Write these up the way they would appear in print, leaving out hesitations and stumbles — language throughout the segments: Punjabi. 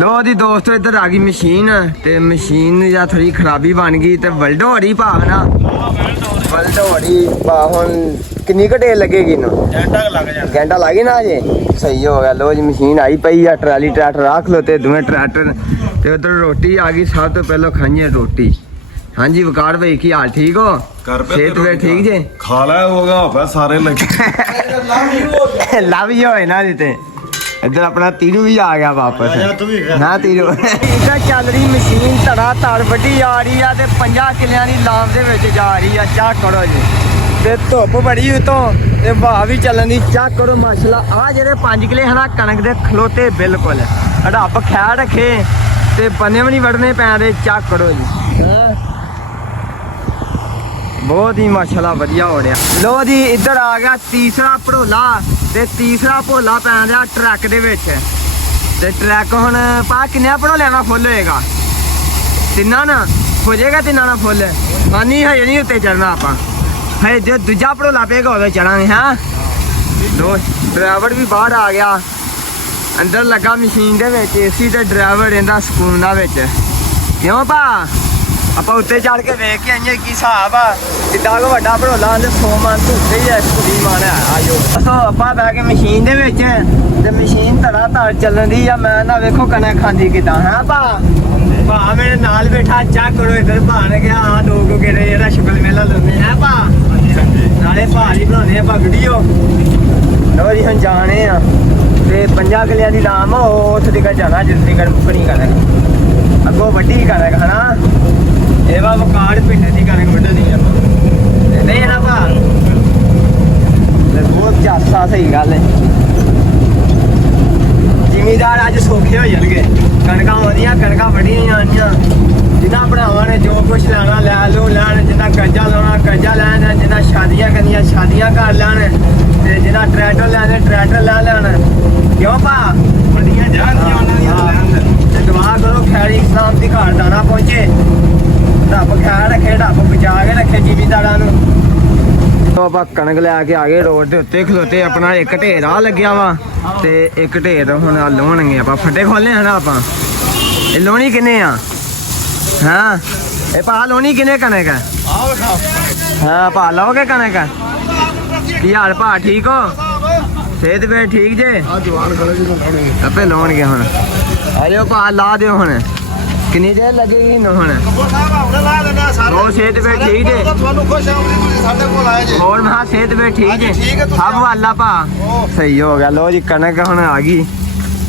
लो जी दोस्तों इधर आ गई मशीन ते मशीन या थोड़ी खराबी बन गई ते वल्डो हड़ी भाव ना वल्डो हड़ी भाव हुन किन्नी क ढेर लगेगी ना घंटा लग गया ना अजे सही हो गया। लो जी मशीन आई पई है ट्राली ट्रैक्टर रख लो ते दुए ट्रैक्टर ते उधर रोटी आ गई। सब तो पहले खाइए रोटी। हाँ जी वकार भाई की हाल ठीक हो सेहत वे ठीक जे खा ला होगा सारे लगे लव ही होए ना जीते इधर अपना तीरू भी आ गया वापस हाँ तीरू इधर चल रही मशीन धड़ा धड़ वड्डी आ रही है ते 50 किलियां दी लाम दे विच जा रही है। चेक करो जी ते धुप बड़ी उतों ते हवा भी चलन दी। चेक करो माशाल्लाह आ जेह्ड़े 5 किले है ना कणक दे खलोते बिल्कुल रब ख्याल रखे ते बन्ने भी नहीं वड़ने पैंदे। चेक करो जी बहुत ही माशाल्लाह वधिया हो रहा। लो जी इधर आ गया तीसरा भड़ोला ते तीसरा भोला पैन दिया ट्रक दे विच ते ट्रक हुण पा किन्ने भड़ोलियां दा फुल होएगा तिन्ना ना हो जाएगा तिन्ना ना फुल हानी हजे नहीं उत्ते चढ़ना आपां हजे जो दूजा भड़ोला पेगा उदे चढ़ांगे। हाँ दो ड्राइवर भी बाहर आ गया अंदर लगा मशीन दे विच एसी ते ड्राइवर रहिंदा सकून दा विच क्यों भा ਆਪਾਂ ਉੱਤੇ ਚੜ ਕੇ ਵੇਖ ਕੇ ਆਈਏ ਕੀ ਹਿਸਾਬ ਆ ਕਿੱਡਾ ਕੁ ਵੱਡਾ ਭੜੋਲਾ ਤੇ 100 ਮਣ ਤੋਂ ਉੱਤੇ ਹੀ ਐ ਕੁੜੀ ਮਣ ਆਜੋ ਆਪਾਂ ਬਹਿ ਕੇ ਮਸ਼ੀਨ ਦੇ ਵਿੱਚ ਤੇ ਮਸ਼ੀਨ ਧੜਾ ਧੜ ਚੱਲਣ ਦੀ ਆ। ਮੈਂ ਨਾ ਵੇਖੋ ਕਣਕ ਖਾਂਦੀ ਕਿਦਾਂ ਹੈ ਭਾ ਮੇਰੇ ਨਾਲ ਬੈਠਾ ਚੱਕ ਕਰੋ ਇਧਰ ਭਾ ਨੇ ਕਿਹਾ ਆ ਦੋ ਕੋ ਕਿਹੜੇ ਜਿਹੜਾ ਸ਼ੁਗਲ ਮੇਲਾ ਲਾਉਂਦੇ ਹੈ ਭਾ ਨਾਲੇ ਭਾਰੀ ਬਣਾਉਂਦੇ ਆ ਵੀਡੀਓ। ਲੋ ਜੀ ਹੁਣ ਜਾਣੇ ਆ ਤੇ 50 ਕਿਲਿਆਂ ਦੀ ਲਾਮ ਉੱਥੇ ਤੱਕ ਜਾਣਾ ਜਿੰਨੀ ਕਰ ਮੁਕਣੀ ਕਣਕ ਅੱਗੋਂ ਵੱਡੀ ਕਣਕ ਹਨਾ ਇਹ ਵਾ ਵਕਾਰ ਪਿੰਡੇ ਦੀ ਕਣਕ ਵੱਢਣੀ ਆ ਨਹੀਂ ਨਾ ਭਾ ਬਹੁਤ ਚਾਸਾ ਸਹੀ ਗੱਲ ਹੈ। ਜ਼ਿਮੀਦਾਰ ਅੱਜ ਸੌਖੇ ਹੋ ਜਾਣਗੇ ਕਣਕਾਂ ਵਧੀਆ ਕਣਕਾਂ ਵੱਢੀਆਂ ਆਣੀਆਂ ਜਿਨ੍ਹਾਂ ਭਰਾਵਾਂ ਨੇ ਜੋ ਕੁਛ ਲੈਣਾ ਲੈ ਲਓ ਲੈਣ ਜਿਨ੍ਹਾਂ ਕਰਜ਼ਾ ਲਾਉਣਾ ਕਰਜ਼ਾ ਲੈਣ ਜਿਨ੍ਹਾਂ ਸ਼ਾਦੀਆਂ ਕਰਨੀਆਂ ਸ਼ਾਦੀਆਂ ਕਰ ਲੈਣ ਤੇ ਜਿਨ੍ਹਾਂ ਟਰੈਕਟਰ ਲੈਣੇ ਟਰੈਕਟਰ ਲੈ ਲੈਣ ਕਿਉਂ ਭਾ ਵੱਡੀਆਂ ਜਹਾਜ਼ੀਆਂ ਉਹਨਾਂ ਦੀਆਂ ਲੈਣ ਤੇ ਦੁਆ ਕਰੋ ਖੈਰੀ ਇਸਲਾਮ ਦੀ ਘਾਟ ਦਾ ਨਾ ਪਹੁੰਚੇ ਰੱਬ ਖਿਆਲ ਰੱਖੇ ਰੱਬ ਬਚਾ ਕੇ ਰੱਖੇ ਜ਼ਿਮੀਦਾਰਾਂ ਨੂੰ। ਆਪਾਂ ਕਣਕ ਲੈ ਕੇ ਆ ਗਏ ਰੋਡ ਦੇ ਉੱਤੇ ਖਲੋਤੇ ਆਪਣਾ ਇੱਕ ਢੇਰ ਆ ਲੱਗਿਆ ਵਾ ਤੇ ਇੱਕ ਢੇਰ ਹੁਣ ਲਾਉਣਗੇ ਆਪਾਂ ਫੱਟੇ ਖੋਲਨੇ ਹਨਾ ਆਪਾਂ ਇਹ ਲਾਉਣੀ ਕਿੰਨੇ ਆ ਹਾਂ ਇਹ ਪਾ ਲਾਉਣੀ ਕਿੰਨੇ ਕਣਕ ਹਾਂ ਪਾ ਲਾਓਗੇ ਕਣਕ ਕੀ ਹਾਲ ਭਾ ਠੀਕ ਹੋ ਸਿਹਤ ਵੇ ਠੀਕ ਜੇ ਆਪੇ ਲਾਉਣਗੇ ਹੁਣ ਆਇਓ ਭਾ ਲਾ ਦਿਓ ਹੁਣ ਕਿੰਨੀ ਦੇਰ ਲੱਗੇਗੀ ਨਾ ਹੁਣ ਬਹੁਤ ਸਿਹਤ ਵੇ ਠੀਕ ਜੇ ਹੋਰ ਮਹਾ ਸਿਹਤ ਵੇ ਠੀਕ ਜੇ ਸਭ ਵਾਲਾ ਭਾ ਸਹੀ ਹੋ ਗਿਆ। ਲੋ ਜੀ ਕਣਕ ਹੁਣ ਆ ਗਈ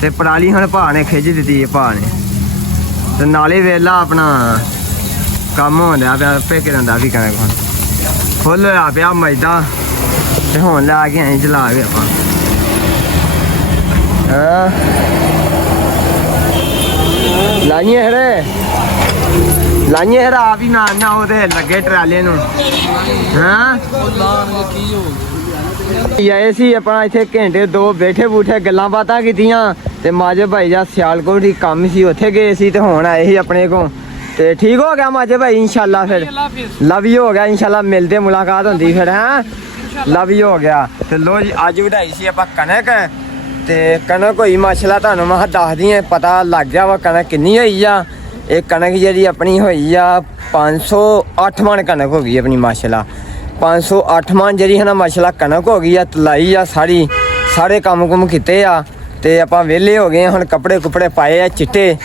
ਤੇ ਪਰਾਲੀ ਹੁਣ ਭਾ ਨੇ ਖਿੱਚ ਦਿੱਤੀ ਭਾ ਨੇ ਤੇ ਨਾਲੇ ਵੇਲਾ ਆਪਣਾ ਕੰਮ ਹੁੰਦਾ ਪਿਆ ਪੇਕੇ ਦਾ ਵੀ ਕਣਕ ਹੁਣ ਫੁੱਲ ਹੋਇਆ ਪਿਆ ਮੈਦਾ ਤੇ ਹੁਣ ਲਾ ਕੇ ਐਂ ਚਲਾ ਕੇ ਆਪਾਂ ਹਾਂ ਲਾਈਏ ਹਰੇ ਆ ਵੀ ਨਾ ਉਹਦੇ ਲੱਗੇ ਟਰਾਲੇ ਨੂੰ ਹਾਂ ਆਏ ਸੀ ਆਪਣਾ ਇੱਥੇ ਘੰਟੇ 2 ਬੈਠੇ ਬੂਠੇ ਗੱਲਾਂ ਬਾਤਾਂ ਕੀਤੀਆਂ ਤੇ ਮਾਜੇ ਭਾਈ ਦਾ ਸਿਆਲਕੋਟ ਦੀ ਕੰਮ ਸੀ ਉੱਥੇ ਗਏ ਸੀ ਤੇ ਹੁਣ ਆਏ ਸੀ ਆਪਣੇ ਕੋਲ ਤੇ ਠੀਕ ਹੋ ਗਿਆ ਮਾਜੇ ਭਾਈ ਇਨਸ਼ਾਅੱਲਾ ਫਿਰ ਲਵ ਹੀ ਹੋ ਗਿਆ ਇਨਸ਼ਾਅੱਲਾ ਮਿਲਦੇ ਮੁਲਾਕਾਤ ਹੁੰਦੀ ਫਿਰ ਹੈ ਲਵ ਹੀ ਹੋ ਗਿਆ। ਤੇ ਲੋ ਜੀ ਅੱਜ ਵਧਾਈ ਸੀ ਆਪਾਂ ਕਣਕ ਤੇ ਕਣਕ ਹੋਈ ਮਾਸ਼ਾਅੱਲਾ ਤੁਹਾਨੂੰ ਮੈਂ ਦੱਸਦੀ ਆ ਪਤਾ ਲੱਗ ਗਿਆ ਵਾ ਕਣਕ ਕਿੰਨੀ ਹੋਈ ਆ। ਇਹ ਕਣਕ ਜਿਹੜੀ ਆਪਣੀ ਹੋਈ ਆ 508 ਮਣ ਕਣਕ ਹੋ ਗਈ ਆਪਣੀ ਮਾਸ਼ਾਅੱਲਾ 508 ਮਣ ਜਿਹੜੀ ਹੈ ਨਾ ਮਾਸ਼ਾਅੱਲਾ ਕਣਕ ਹੋ ਗਈ ਆ ਤਲਾਈ ਆ ਸਾਰੇ ਕੰਮ ਕੀਤੇ ਆ ਤੇ ਆਪਾਂ ਵਿਹਲੇ ਹੋ ਗਏ ਹੁਣ ਕੱਪੜੇ ਕੁਪੜੇ ਪਾਏ ਆ ਚਿੱਟੇ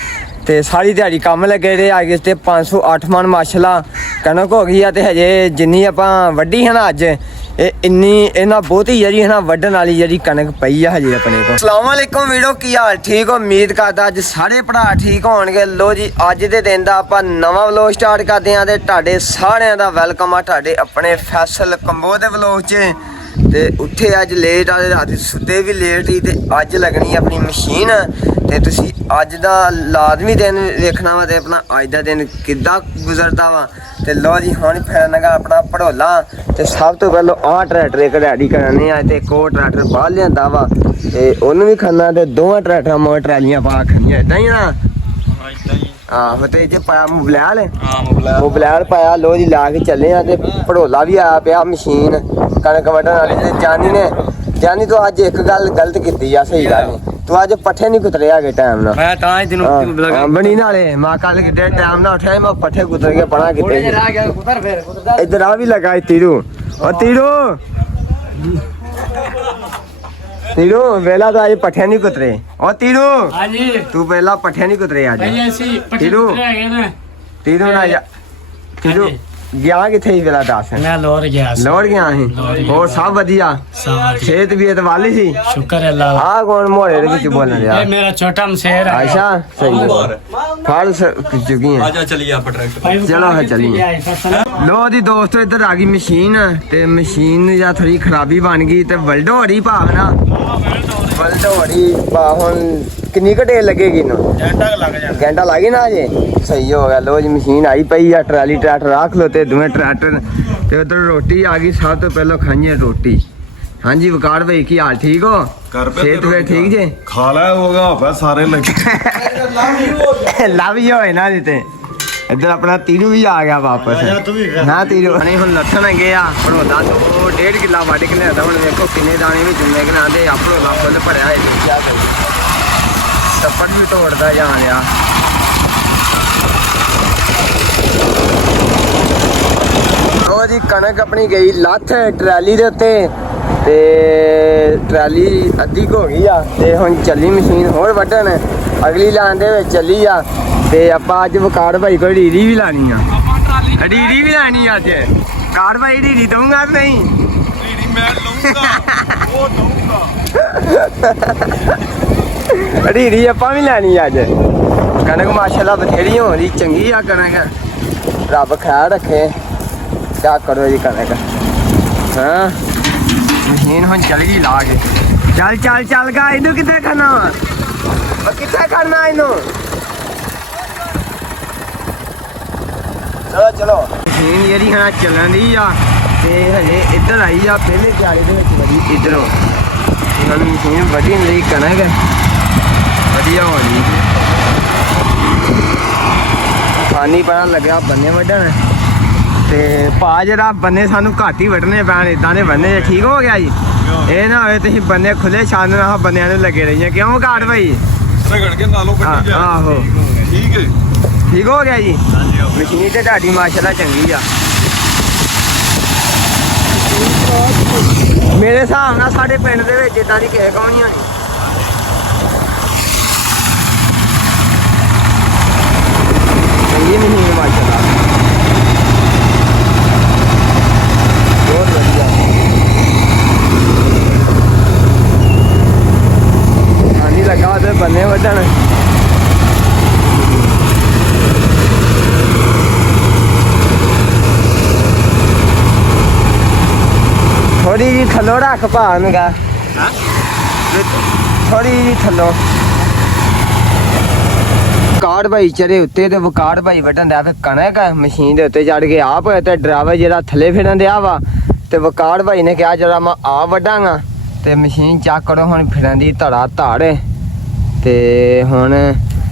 ਤੇ ਸਾਰੀ ਦਿਹਾੜੀ ਕੰਮ ਲੱਗੇ ਰਹੇ ਆ ਗਏ ਤੇ 508 ਮਣ ਮਾਸ਼ਾਅੱਲਾ ਕਣਕ ਹੋ ਗਈ ਆ ਤੇ ਹਜੇ ਜਿੰਨੀ ਆਪਾਂ ਵੱਢੀ ਹੈ ਨਾ ਅੱਜ ਇਹ ਇੰਨੀ ਇਹਨਾਂ ਬਹੁਤੀ ਜਿਹੜੀ ਹੈ ਨਾ ਵੱਢਣ ਵਾਲੀ ਜਿਹੜੀ ਕਣਕ ਪਈ ਆ ਹਜੇ ਆਪਣੇ ਕੋਲ। ਅਸਲਾਮ ਵਾਲੇਕੁਮ ਵੀਰੋ ਕੀ ਹਾਲ ਠੀਕ ਹੋ ਉਮੀਦ ਕਰਦਾ ਅੱਜ ਸਾਰੇ ਭਰਾ ਠੀਕ ਹੋਣਗੇ। ਲੋ ਜੀ ਅੱਜ ਦੇ ਦਿਨ ਦਾ ਆਪਾਂ ਨਵਾਂ ਵਲੋਗ ਸਟਾਰਟ ਕਰਦੇ ਆ ਤੇ ਤੁਹਾਡੇ ਸਾਰਿਆਂ ਦਾ ਵੈਲਕਮ ਆ ਤੁਹਾਡੇ ਆਪਣੇ ਫੈਸਲ ਕੰਬੋ ਦੇ ਵਲੋਗ 'ਚ ਤੇ ਉੱਠੇ ਅੱਜ ਲੇਟ ਆ ਰਾਤੀ ਸੁੱਤੇ ਵੀ ਲੇਟ ਹੀ ਤੇ ਅੱਜ ਲੱਗਣੀ ਆਪਣੀ ਮਸ਼ੀਨ ਤੇ ਤੁਸੀਂ ਅੱਜ ਦਾ ਲਾਜ਼ਮੀ ਦਿਨ ਵੇਖਣਾ ਵਾ ਤੇ ਆਪਣਾ ਅੱਜ ਦਾ ਦਿਨ ਕਿੱਦਾਂ ਗੁਜ਼ਰਦਾ ਵਾ ਤੇ ਲੋ ਜੀ ਹੁਣ ਫਿਰਨਗਾ ਆਪਣਾ ਭੜੋਲਾ ਤੇ ਸਭ ਤੋਂ ਪਹਿਲਾਂ ਆਹ ਟਰੈਕਟਰ ਇੱਕ ਰੈਡੀ ਕਰਨੇ ਆ ਤੇ ਇੱਕ ਹੋਰ ਟਰੈਕਟਰ ਬਾਹਰ ਲਿਆਂਦਾ ਵਾ ਤੇ ਉਹਨੂੰ ਵੀ ਖੰਨਾ ਤੇ ਦੋਵਾਂ ਟਰੈਕਟਰਾਂ ਮੋਟਰ ਟਰਾਲੀਆਂ ਪਾ ਖੰਨੀਆਂ ਇਦਾਂ ਹੀ ਨਾ ਆਹੋ ਤੇ ਜੇ ਪਾਇਆ ਮੋਬਲੈਲ ਪਾਇਆ ਲੋ ਜੀ ਲਾ ਕੇ ਚੱਲੇ ਆ ਤੇ ਭੜੋਲਾ ਵੀ ਆਇਆ ਪਿਆ ਮਸ਼ੀਨ ਕਣਕ ਵੱਢਣ ਵਾਲੀ ਤੇ ਜਾਨੀ ਤੋਂ ਅੱਜ ਇੱਕ ਗੱਲ ਗਲਤ ਕੀਤੀ ਆ ਸਹੀ ਗੱਲ ਨਹੀਂ ਤੂੰ ਅੱਜ ਪੱਠੇ ਨਹੀਂ ਕੁਤਰੇ ਆਗੇ ਟਾਈਮ ਨਾਲ ਮੈਂ ਤਾਂ ਹੀ ਤੈਨੂੰ ਬਣੀ ਨਾਲੇ ਮਾਂ ਕੱਲ ਕਿਤੇ ਟਾਈਮ ਨਾਲ ਉੱਠਿਆ ਮੈਂ ਪੱਠੇ ਕੁਤਰ ਕੇ ਪੜਾ ਕਿਤੇ ਰਹਿ ਗਿਆ ਕੁਤਰ ਫੇਰ ਕੁਤਰਦਾ ਇੱਧਰ ਆ ਵੀ ਲਗਾ ਤੀਰੂ ਓ ਤੀਰੂ ਤੀਰੂ ਵੇਲਾ ਤਾਂ ਅੱਜ ਪੱਠੇ ਨਹੀਂ ਕੁਤਰੇ ਓ ਤੀਰੂ ਹਾਂਜੀ ਤੂੰ ਪਹਿਲਾਂ ਪੱਠੇ ਨਹੀਂ ਕੁਤਰੇ ਅੱਜ ਨਹੀਂ ਅਸੀਂ ਪੱਠੇ ਤੀਰੂ। ਕੁਤਰੇ ਹੈਗੇ ਨੇ ਤੀਰੂ ਨਾ ਜਾ ਤੀਰੂ ਹਾਂਜੀ। ਗਿਆ ਕਿੱਥੇ ਸੀ ਵੇਲਾ ਦੱਸ ਮੈਂ ਲੋਰ ਗਿਆ ਸੀ ਲੋੜ ਗਿਆ ਸੀ ਹੋਰ ਸਭ ਵਧੀਆ ਸਵਾਲ ਸਿਹਤ ਵੀ ਵਾਲੀ ਸੀ ਸ਼ੁਕਰ ਹੈ ਅੱਲਾਹ ਦਾ ਆ ਕੌਣ ਮੋੜੇ ਦੇ ਵਿੱਚ ਬੋਲਣ ਰਿਹਾ ਇਹ ਮੇਰਾ ਛੋਟਾ ਮਸੇਰ ਹੈ ਆਇਸ਼ਾ ਸਹੀ ਹੈ ਫਾਲ ਚੁੱਕੀ ਹੈ ਆਜਾ ਚਲੀਏ ਆਪਾਂ ਟਰੈਕਟਰ ਚਲੋ ਫਿਰ ਚੱਲੀਏ। ਲੋ ਦੀ ਦੋਸਤੋ ਇੱਧਰ ਆ ਗਈ ਮਸ਼ੀਨ ਤੇ ਮਸ਼ੀਨ ਜਾਂ ਥੋੜੀ ਖਰਾਬੀ ਬਣ ਗਈ ਤੇ ਵਲਡੋੜੀ ਭਾਵਨਾ ਵਲਡੋੜੀ ਭਾ ਹੁਣ ਕਿੰਨੀ ਘਟੇ ਲੱਗੇਗੀ ਨਾ ਘੰਟਾ ਲੱਗੇ ਨਾ ਅਜੇ ਸਹੀ ਹੋ ਗਿਆ ਲੋ ਜੀ ਮਸ਼ੀਨ ਆਈ ਪਈ ਆ ਟਰਾਲੀ ਟਰੈਕਟਰ ਰੱਖ ਲੋ ਤੇ ਦੋਵੇਂ ਟਰੈਕਟਰ ਤੇ ਉਧਰ ਰੋਟੀ ਆ ਗਈ ਸਭ ਤੋਂ ਪਹਿਲਾਂ ਖਾਈਏ ਰੋਟੀ ਹਾਂਜੀ ਵਕਾਰ ਭਾਈ ਕੀ ਹਾਲ ਠੀਕ ਹੋ ਕਰ ਪਏ ਸਿਹਤ ਵੇ ਠੀਕ ਜੇ ਖਾ ਲੈ ਹੋਗਾ ਆਪਾ ਸਾਰੇ ਲੱਗੇ ਲਵ ਹੀ ਹੋਏ ਨਾ ਜਿੱਤੇ ਇੱਧਰ ਆਪਣਾ ਤੀਰੂ ਵੀ ਆ ਗਿਆ ਵਾਪਸ ਨਾ ਤੀਰੂ ਨਹੀਂ ਹੁਣ ਲੱਥਣ ਗਏ ਆ ਭੜੋਦਾ ਤੋਂ 1.5 ਕਿੱਲਾ ਵੱਢ ਕੇ ਲਿਆਂਦਾ ਹੁਣ ਵੇਖੋ ਕਿੰਨੇ ਦਾਣੇ ਵਿੱਚ ਜੁੰਨੇ ਕਿ ਨਾ ਦੇ ਆਪਣੋ ਦਾ ਫੁੱਲ ਭਰਿਆ ਇਹ ਕੀ ਕਰੀਏ ਟੱਪੜ ਵੀ ਤੋੜਦਾ ਜਾ ਰਿਹਾ ਉਹ ਜੀ ਕਣਕ ਆਪਣੀ ਗਈ ਲੱਥ ਟਰਾਲੀ ਦੇ ਉੱਤੇ ਤੇ ਟਰਾਲੀ ਅੱਧੀ ਕੁ ਹੋ ਗਈ ਆ ਤੇ ਹੁਣ ਚੱਲੀ ਮਸ਼ੀਨ ਹੋਰ ਵੱਢਣ ਅਗਲੀ ਲਾइन ਦੇ ਵਿੱਚ ਚੱਲੀ ਆ ਤੇ ਆਪਾਂ ਅੱਜ ਵਕਾਰ ਭਾਈ ਕੋਲ ਢੀਰੀ ਵੀ ਲਾਣੀ ਆ ਢੀਰੀ ਵੀ ਲਾਣੀ ਆ ਅੱਜ ਕਾਰ ਭਾਈ ਢੀਰੀ ਦਊਂਗਾ ਕਿ ਨਹੀਂ ਢੀੜੀ ਮੈਂ ਲਊਂਗਾ ਉਹ ਦਊਂਗਾ ਢੀਰੀ ਆਪਾਂ ਵੀ ਲੈਣੀ ਅੱਜ ਕਣਕ ਮਾਸ਼ਾਅੱਲਾ ਬਥੇਰੀ ਹੋ ਰਹੀ ਚੰਗੀ ਆ ਕਣਕ ਰੱਬ ਖੈਰ ਰੱਖੇ ਕਿਆ ਕਰੋ ਜੀ ਕਣਕ ਹਾਂ ਮਸ਼ੀਨ ਹੁਣ ਚੱਲ ਗਈ ਲਾ ਕੇ ਚੱਲ ਚੱਲ ਚੱਲ ਗਾ ਇਹਨੂੰ ਕਿੱਥੇ ਖਾਣਾ ਵਾ ਕਿੱਥੇ ਕਰਨਾ ਇਹਨੂੰ ਚਲੋ ਚਲੋ ਮਸ਼ੀਨ ਜਿਹੜੀ ਹਾਂ ਚੱਲਣ ਦੀ ਆ ਤੇ ਹਜੇ ਇੱਧਰ ਆਈ ਆ ਪਹਿਲੇ ਜਾਲੇ ਦੇ ਵਿੱਚ ਵੜੀ ਇੱਧਰੋਂ ਹੁਣ ਮਸ਼ੀਨ ਵੱਡੀ ਨਹੀਂ ਕਣਕ ਵਧੀਆ ਹੋ ਰਹੀ ਪਾਣੀ ਪੜਾ ਲੱਗਿਆ ਬੰਨੇ ਵੱਢਣ ਤੇ ਭਾ ਜਿਹੜਾ ਬੰਨੇ ਸਾਨੂੰ ਘੱਟ ਹੀ ਵੱਢਣੇ ਪੈਣ ਇਦਾਂ ਦੇ ਬੰਨੇ ਠੀਕ ਹੋ ਗਿਆ ਜੀ ਇਹ ਨਾ ਹੋਵੇ ਤੁਸੀਂ ਬੰਨੇ ਖੁੱਲੇ ਛਾਨ ਨਾਲ ਬੰਨਿਆਂ ਨੂੰ ਲੱਗੇ ਰਹੀਆਂ ਕਿਉਂ ਘਾਟ ਭਾਈ ਰਗੜ ਕੇ ਨਾਲੋਂ ਕੱਢੀ ਜਾ ਆਹੋ ਠੀਕ ਹੈ ਠੀਕ ਹੋ ਗਿਆ ਜੀ ਮਸ਼ੀਨ ਤੇ ਤੁਹਾਡੀ ਮਾਸ਼ਾਅੱਲਾ ਚੰਗੀ ਆ ਮੇਰੇ ਹਿਸਾਬ ਨਾਲ ਸਾਡੇ ਪਿੰਡ ਦੇ ਵਿੱਚ ਇਦਾਂ ਦੀ ਕਿਸੇ ਕਹਾਣੀਆਂ ਨਹੀਂ ਚੰਗੀ ਮਸ਼ੀਨ ਮਾਸ਼ਾਅੱਲਾ ਬਹੁਤ ਵਧੀਆ ਪਾਣੀ ਲੱਗਾ ਉਹਦੇ ਬੰਨੇ ਵੱਢਣ ਥੋੜੀ ਜੀ ਥੱਲੋਂ ਰੱਖ ਭਾਨ ਗਾ ਥੋੜੀ ਜੀ ਥੱਲੋਂ ਕਾਰ ਭਾਈ ਚੜੇ ਉੱਤੇ ਤੇ ਵਕਾਰ ਭਾਈ ਵੱਢਣ ਦਿਆ ਫਿਰ ਕਣਕ ਮਸ਼ੀਨ ਦੇ ਉੱਤੇ ਚੜ ਕੇ ਆਪ ਤੇ ਡਰਾਈਵਰ ਜਿਹੜਾ ਥੱਲੇ ਫਿਰਨ ਦਿਆ ਵਾ ਤੇ ਵਕਾਰ ਭਾਈ ਨੇ ਕਿਹਾ ਜਿਹੜਾ ਮੈਂ ਆਪ ਵੱਢਾਂਗਾ ਤੇ ਮਸ਼ੀਨ ਚੱਕ ਕਰੋ ਹੁਣ ਫਿਰਨ ਦੀ ਧੜਾ ਧੜ ਤੇ ਹੁਣ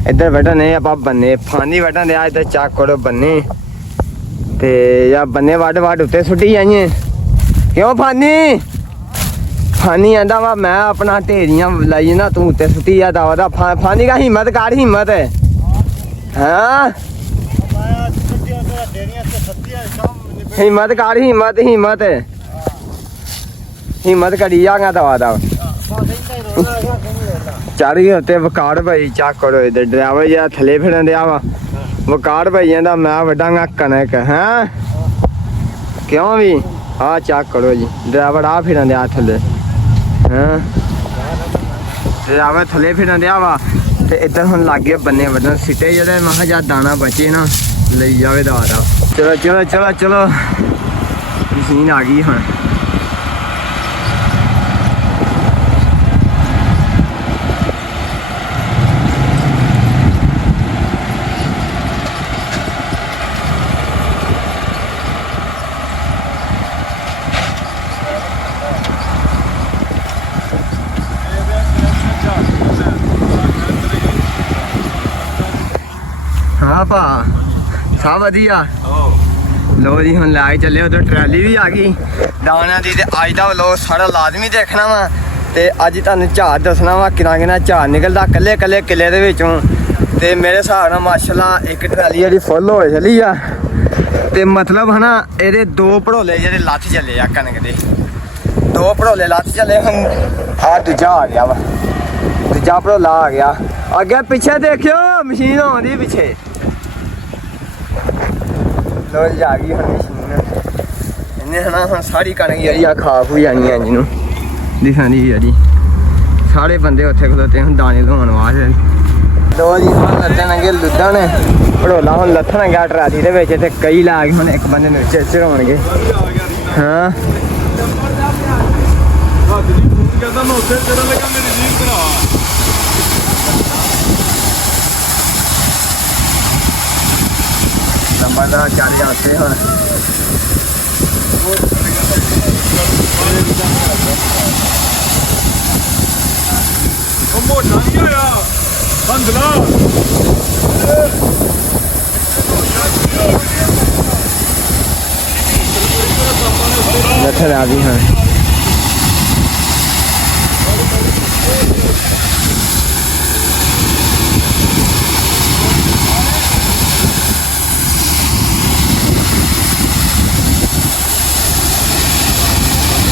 ਇੱਧਰ ਵੱਢਣੇ ਆਪਾਂ ਬੰਨੇ ਫਾਨੀ ਵੱਢਣ ਦਿਆ ਇੱਧਰ ਚੱਕ ਕਰੋ ਬੰਨੇ ਤੇ ਜਾਂ ਬੰਨੇ ਵੱਢ ਵੱਢ ਉੱਤੇ ਸੁੱਟੀ ਜਾਈਏ ਕਿਉਂ ਫਾਨੀ ਫਾਨੀ ਆਂਦਾ ਵਾ ਮੈਂ ਆਪਣਾ ਢੇਰੀਆਂ ਲਾਈ ਨਾ ਤੂੰ ਉੱਤੇ ਸੁੱਟੀ ਆ ਦਾ ਫਾਨੀ ਦਾ ਹਿੰਮਤ ਕਰ ਹਿੰਮਤ ਹਾਂ ਹਿੰਮਤ ਕਰ ਹਿੰਮਤ ਹਿੰਮਤ ਹਿੰਮਤ ਕਰੀ ਜਾਗਾ ਦਾ ਚੜ ਗਏ ਉੱਤੇ ਵਕਾਰ ਭਾਈ ਚੱਕ ਕਰੋ ਇੱਧਰ ਡਰਾਈਵਰ ਜਿਹੜਾ ਥੱਲੇ ਫਿਰਨ ਦਿਆ ਵਾ ਵਕਾਰ ਭਾਈ ਕਹਿੰਦਾ ਮੈਂ ਵੱਢਾਂਗਾ ਕਣਕ ਹੈਂ ਕਿਉਂ ਵੀ ਆ ਚੱਕ ਕਰੋ ਜੀ ਡਰਾਈਵਰ ਆ ਫਿਰਨ ਦਿਆ ਥੱਲੇ ਹਾਂ ਡਰਾਈਵਰ ਥੱਲੇ ਫਿਰਨ ਦਿਆ ਵਾ ਤੇ ਇੱਧਰ ਹੁਣ ਲੱਗ ਗਏ ਬੰਨੇ ਵੱਢਣ ਸਿੱਟੇ ਜਿਹੜੇ ਮੈਂ ਕਿਹਾ ਜਾਂ ਦਾਣਾ ਬਚੇ ਨਾ ਲਈ ਜਾਵੇ ਦਵਾਦਾ ਚਲੋ ਚਲੋ ਚਲੋ ਚਲੋ ਮਸ਼ੀਨ ਆ ਗਈ ਹੁਣ ਹਾਂ ਭਾ ਸਭ ਵਧੀਆ ਲੋ ਜੀ ਹੁਣ ਲੈ ਚੱਲੇ ਉਧਰ ਟਰਾਲੀ ਵੀ ਆ ਗਈ ਦਾਣਾ ਦੀ ਤੇ ਅੱਜ ਦਾ ਵਲੋਗ ਸਾਰਾ ਲਾਜ਼ਮੀ ਦੇਖਣਾ ਵਾ ਤੇ ਅੱਜ ਤੁਹਾਨੂੰ ਝਾੜ ਦੱਸਣਾ ਵਾ ਕਿੰਨਾ ਝਾੜ ਨਿਕਲਦਾ ਕੱਲੇ ਕਿੱਲੇ ਦੇ ਵਿੱਚੋਂ। ਤੇ ਮੇਰੇ ਹਿਸਾਬ ਨਾਲ ਮਾਸ਼ਾਅੱਲਾ ਇੱਕ ਟਰਾਲੀ ਜਿਹੜੀ ਫੁੱਲ ਹੋਏ ਚਲੀ ਆ ਤੇ ਮਤਲਬ ਹਨਾ ਇਹਦੇ 2 ਭੜੋਲੇ ਜਿਹੜੇ ਲੱਥ ਚੱਲੇ ਆ ਕਣਕ ਦੇ, 2 ਭੜੋਲੇ ਲੱਥ ਚੱਲੇ। ਹੁਣ ਆ ਦੂਜਾ ਆ ਗਿਆ ਵਾ, ਦੂਜਾ ਭੜੋਲਾ ਆ ਗਿਆ। ਅੱਗੇ ਪਿੱਛੇ ਦੇਖਿਓ ਮਸ਼ੀਨ ਆਉਂਦੀ ਪਿੱਛੇ। ਲੋ ਜੀ ਆ ਗਈ ਹੁਣ ਮਸ਼ੀਨ। ਇਹਨੇ ਹਨਾ ਹੁਣ ਸਾਰੀ ਕਣਕ ਜਿਹੜੀ ਆ ਖਾ ਖੂ ਜਾਣੀ ਆ ਜਿਹਨੂੰ ਦਿਖਾਂਦੀ ਜਿਹੜੀ ਸਾਰੇ ਬੰਦੇ ਉੱਥੇ ਖਲੋਤੇ ਹੁਣ ਦਾਣੇ ਲਵਾਉਣ ਵਾਸਤੇ। ਲੋ ਜੀ ਹੁਣ ਲੱਦਣਗੇ ਲੁੱਦਣ ਭੜੋਲਾ ਹੁਣ ਲੱਥਣ ਗਿਆ ਟਰਾਲੀ ਦੇ ਵਿੱਚ ਤੇ ਕਈ ਲਾ ਕੇ ਹੁਣ ਇੱਕ ਬੰਦੇ ਨੂੰ ਚੜਾਉਣਗੇ। ਹਾਂ ਕਹਿੰਦਾ ਮੈਂ ਉੱਥੇ ਚੜਨ ਲੱਗਾ ਮੇਰੀ ਜੀਭ ਭਰਾ ਲੰਬਾ ਦਾ ਚੜ ਜਾ ਉੱਥੇ ਹੁਣ। ਉਹ ਮੋਟਾ ਨਹੀਂ ਹੋਇਆ ਬੰਦਲਾ ਲੱਥਣ ਆ ਗਈ ਹੁਣ।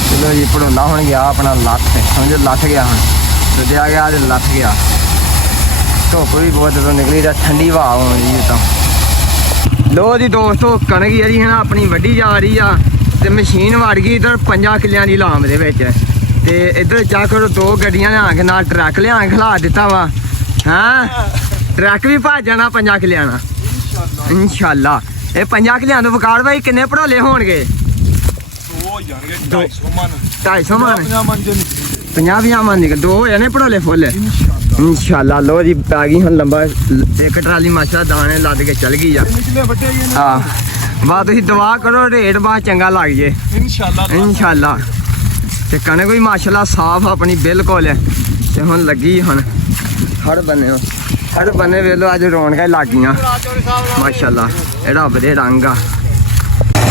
ਚਲੋ ਜੀ ਭੜੋਲਾ ਹੁਣ ਗਿਆ ਆਪਣਾ ਲੱਥ, ਸਮਝੋ ਲੱਥ ਗਿਆ ਹੁਣ। ਦੁੱਧਿਆ ਗਿਆ ਤੇ ਲੱਥ ਗਿਆ। ਧੁੱਪ ਵੀ ਬਹੁਤ ਜਦੋਂ ਨਿਕਲੀ ਤਾਂ ਠੰਡੀ ਹਵਾ ਆਉਂਦੀ ਤਾਂ। ਲੋ ਜੀ ਦੋਸਤੋ ਕਣਕ ਜਿਹੜੀ ਹੈ ਨਾ ਆਪਣੀ ਵੱਢੀ ਜਾ ਰਹੀ ਆ ਤੇ ਮਸ਼ੀਨ ਵੜ ਗਈ ਇੱਧਰ 5 ਕਿੱਲਿਆਂ ਦੀ ਲਾਮ ਦੇ ਵਿੱਚ। ਤੇ ਇੱਧਰ ਚਾ ਕਰੋ 2 ਗੱਡੀਆਂ ਲਿਆ ਕੇ ਨਾਲ ਟਰੱਕ ਲਿਆ ਕੇ ਖਲਾ ਦਿੱਤਾ ਵਾ। ਹਾਂ ਟਰੱਕ ਵੀ ਭੱਜ ਜਾਣਾ 5 ਕਿੱਲਿਆਂ ਨਾਲ ਇਨਸ਼ਾਅੱਲਾ। ਇਹ 5 ਕਿੱਲਿਆਂ ਨੂੰ ਵਿਕਾੜ ਬਾਈ ਕਿੰਨੇ ਭੜੋਲੇ ਹੋਣਗੇ? ਉਹ ਯਾਰ 250 ਮਨ 250 ਮਨ 50 ਮਨ ਜੇ ਨਿਕਲੀ 50 ਮਨ ਨਿਕਲ 2 ਹੋ ਜਾਣੇ ਭੜੋਲੇ ਫੁੱਲ ਇਨਸ਼ਾਅੱਲਾ। ਲੋ ਜੀ ਪੈ ਗਈ ਹੁਣ ਲੰਬਾ ਇੱਕ ਟਰਾਲੀ ਮਾਸ਼ਾ ਦਾਣੇ ਲੱਦ ਕੇ ਚੱਲ ਗਈ ਆ। ਨਿਕਲੇ ਵੱਡੇ ਹੀ ਨੇ ਹਾਂ ਬਾ ਤੁਸੀਂ ਦੁਆ ਕਰੋ ਰੇਟ ਬਾ ਚੰਗਾ ਲੱਗ ਜੇ ਇਨਸ਼ਾਅੱਲਾ। ਤੇ ਕਣਕ ਵੀ ਮਾਸ਼ਾਅੱਲਾ ਸਾਫ਼ ਆਪਣੀ ਬਿਲਕੁਲ। ਤੇ ਹੁਣ ਲੱਗੀ ਹੁਣ ਹਰ ਬੰਨੇ ਵੇਲੋ ਅੱਜ ਰੌਣਕਾਂ ਲੱਗ ਗਈਆਂ ਮਾਸ਼ਾਅੱਲਾ। ਇਹ ਰੱਬ ਦੇ ਰੰਗ ਆ।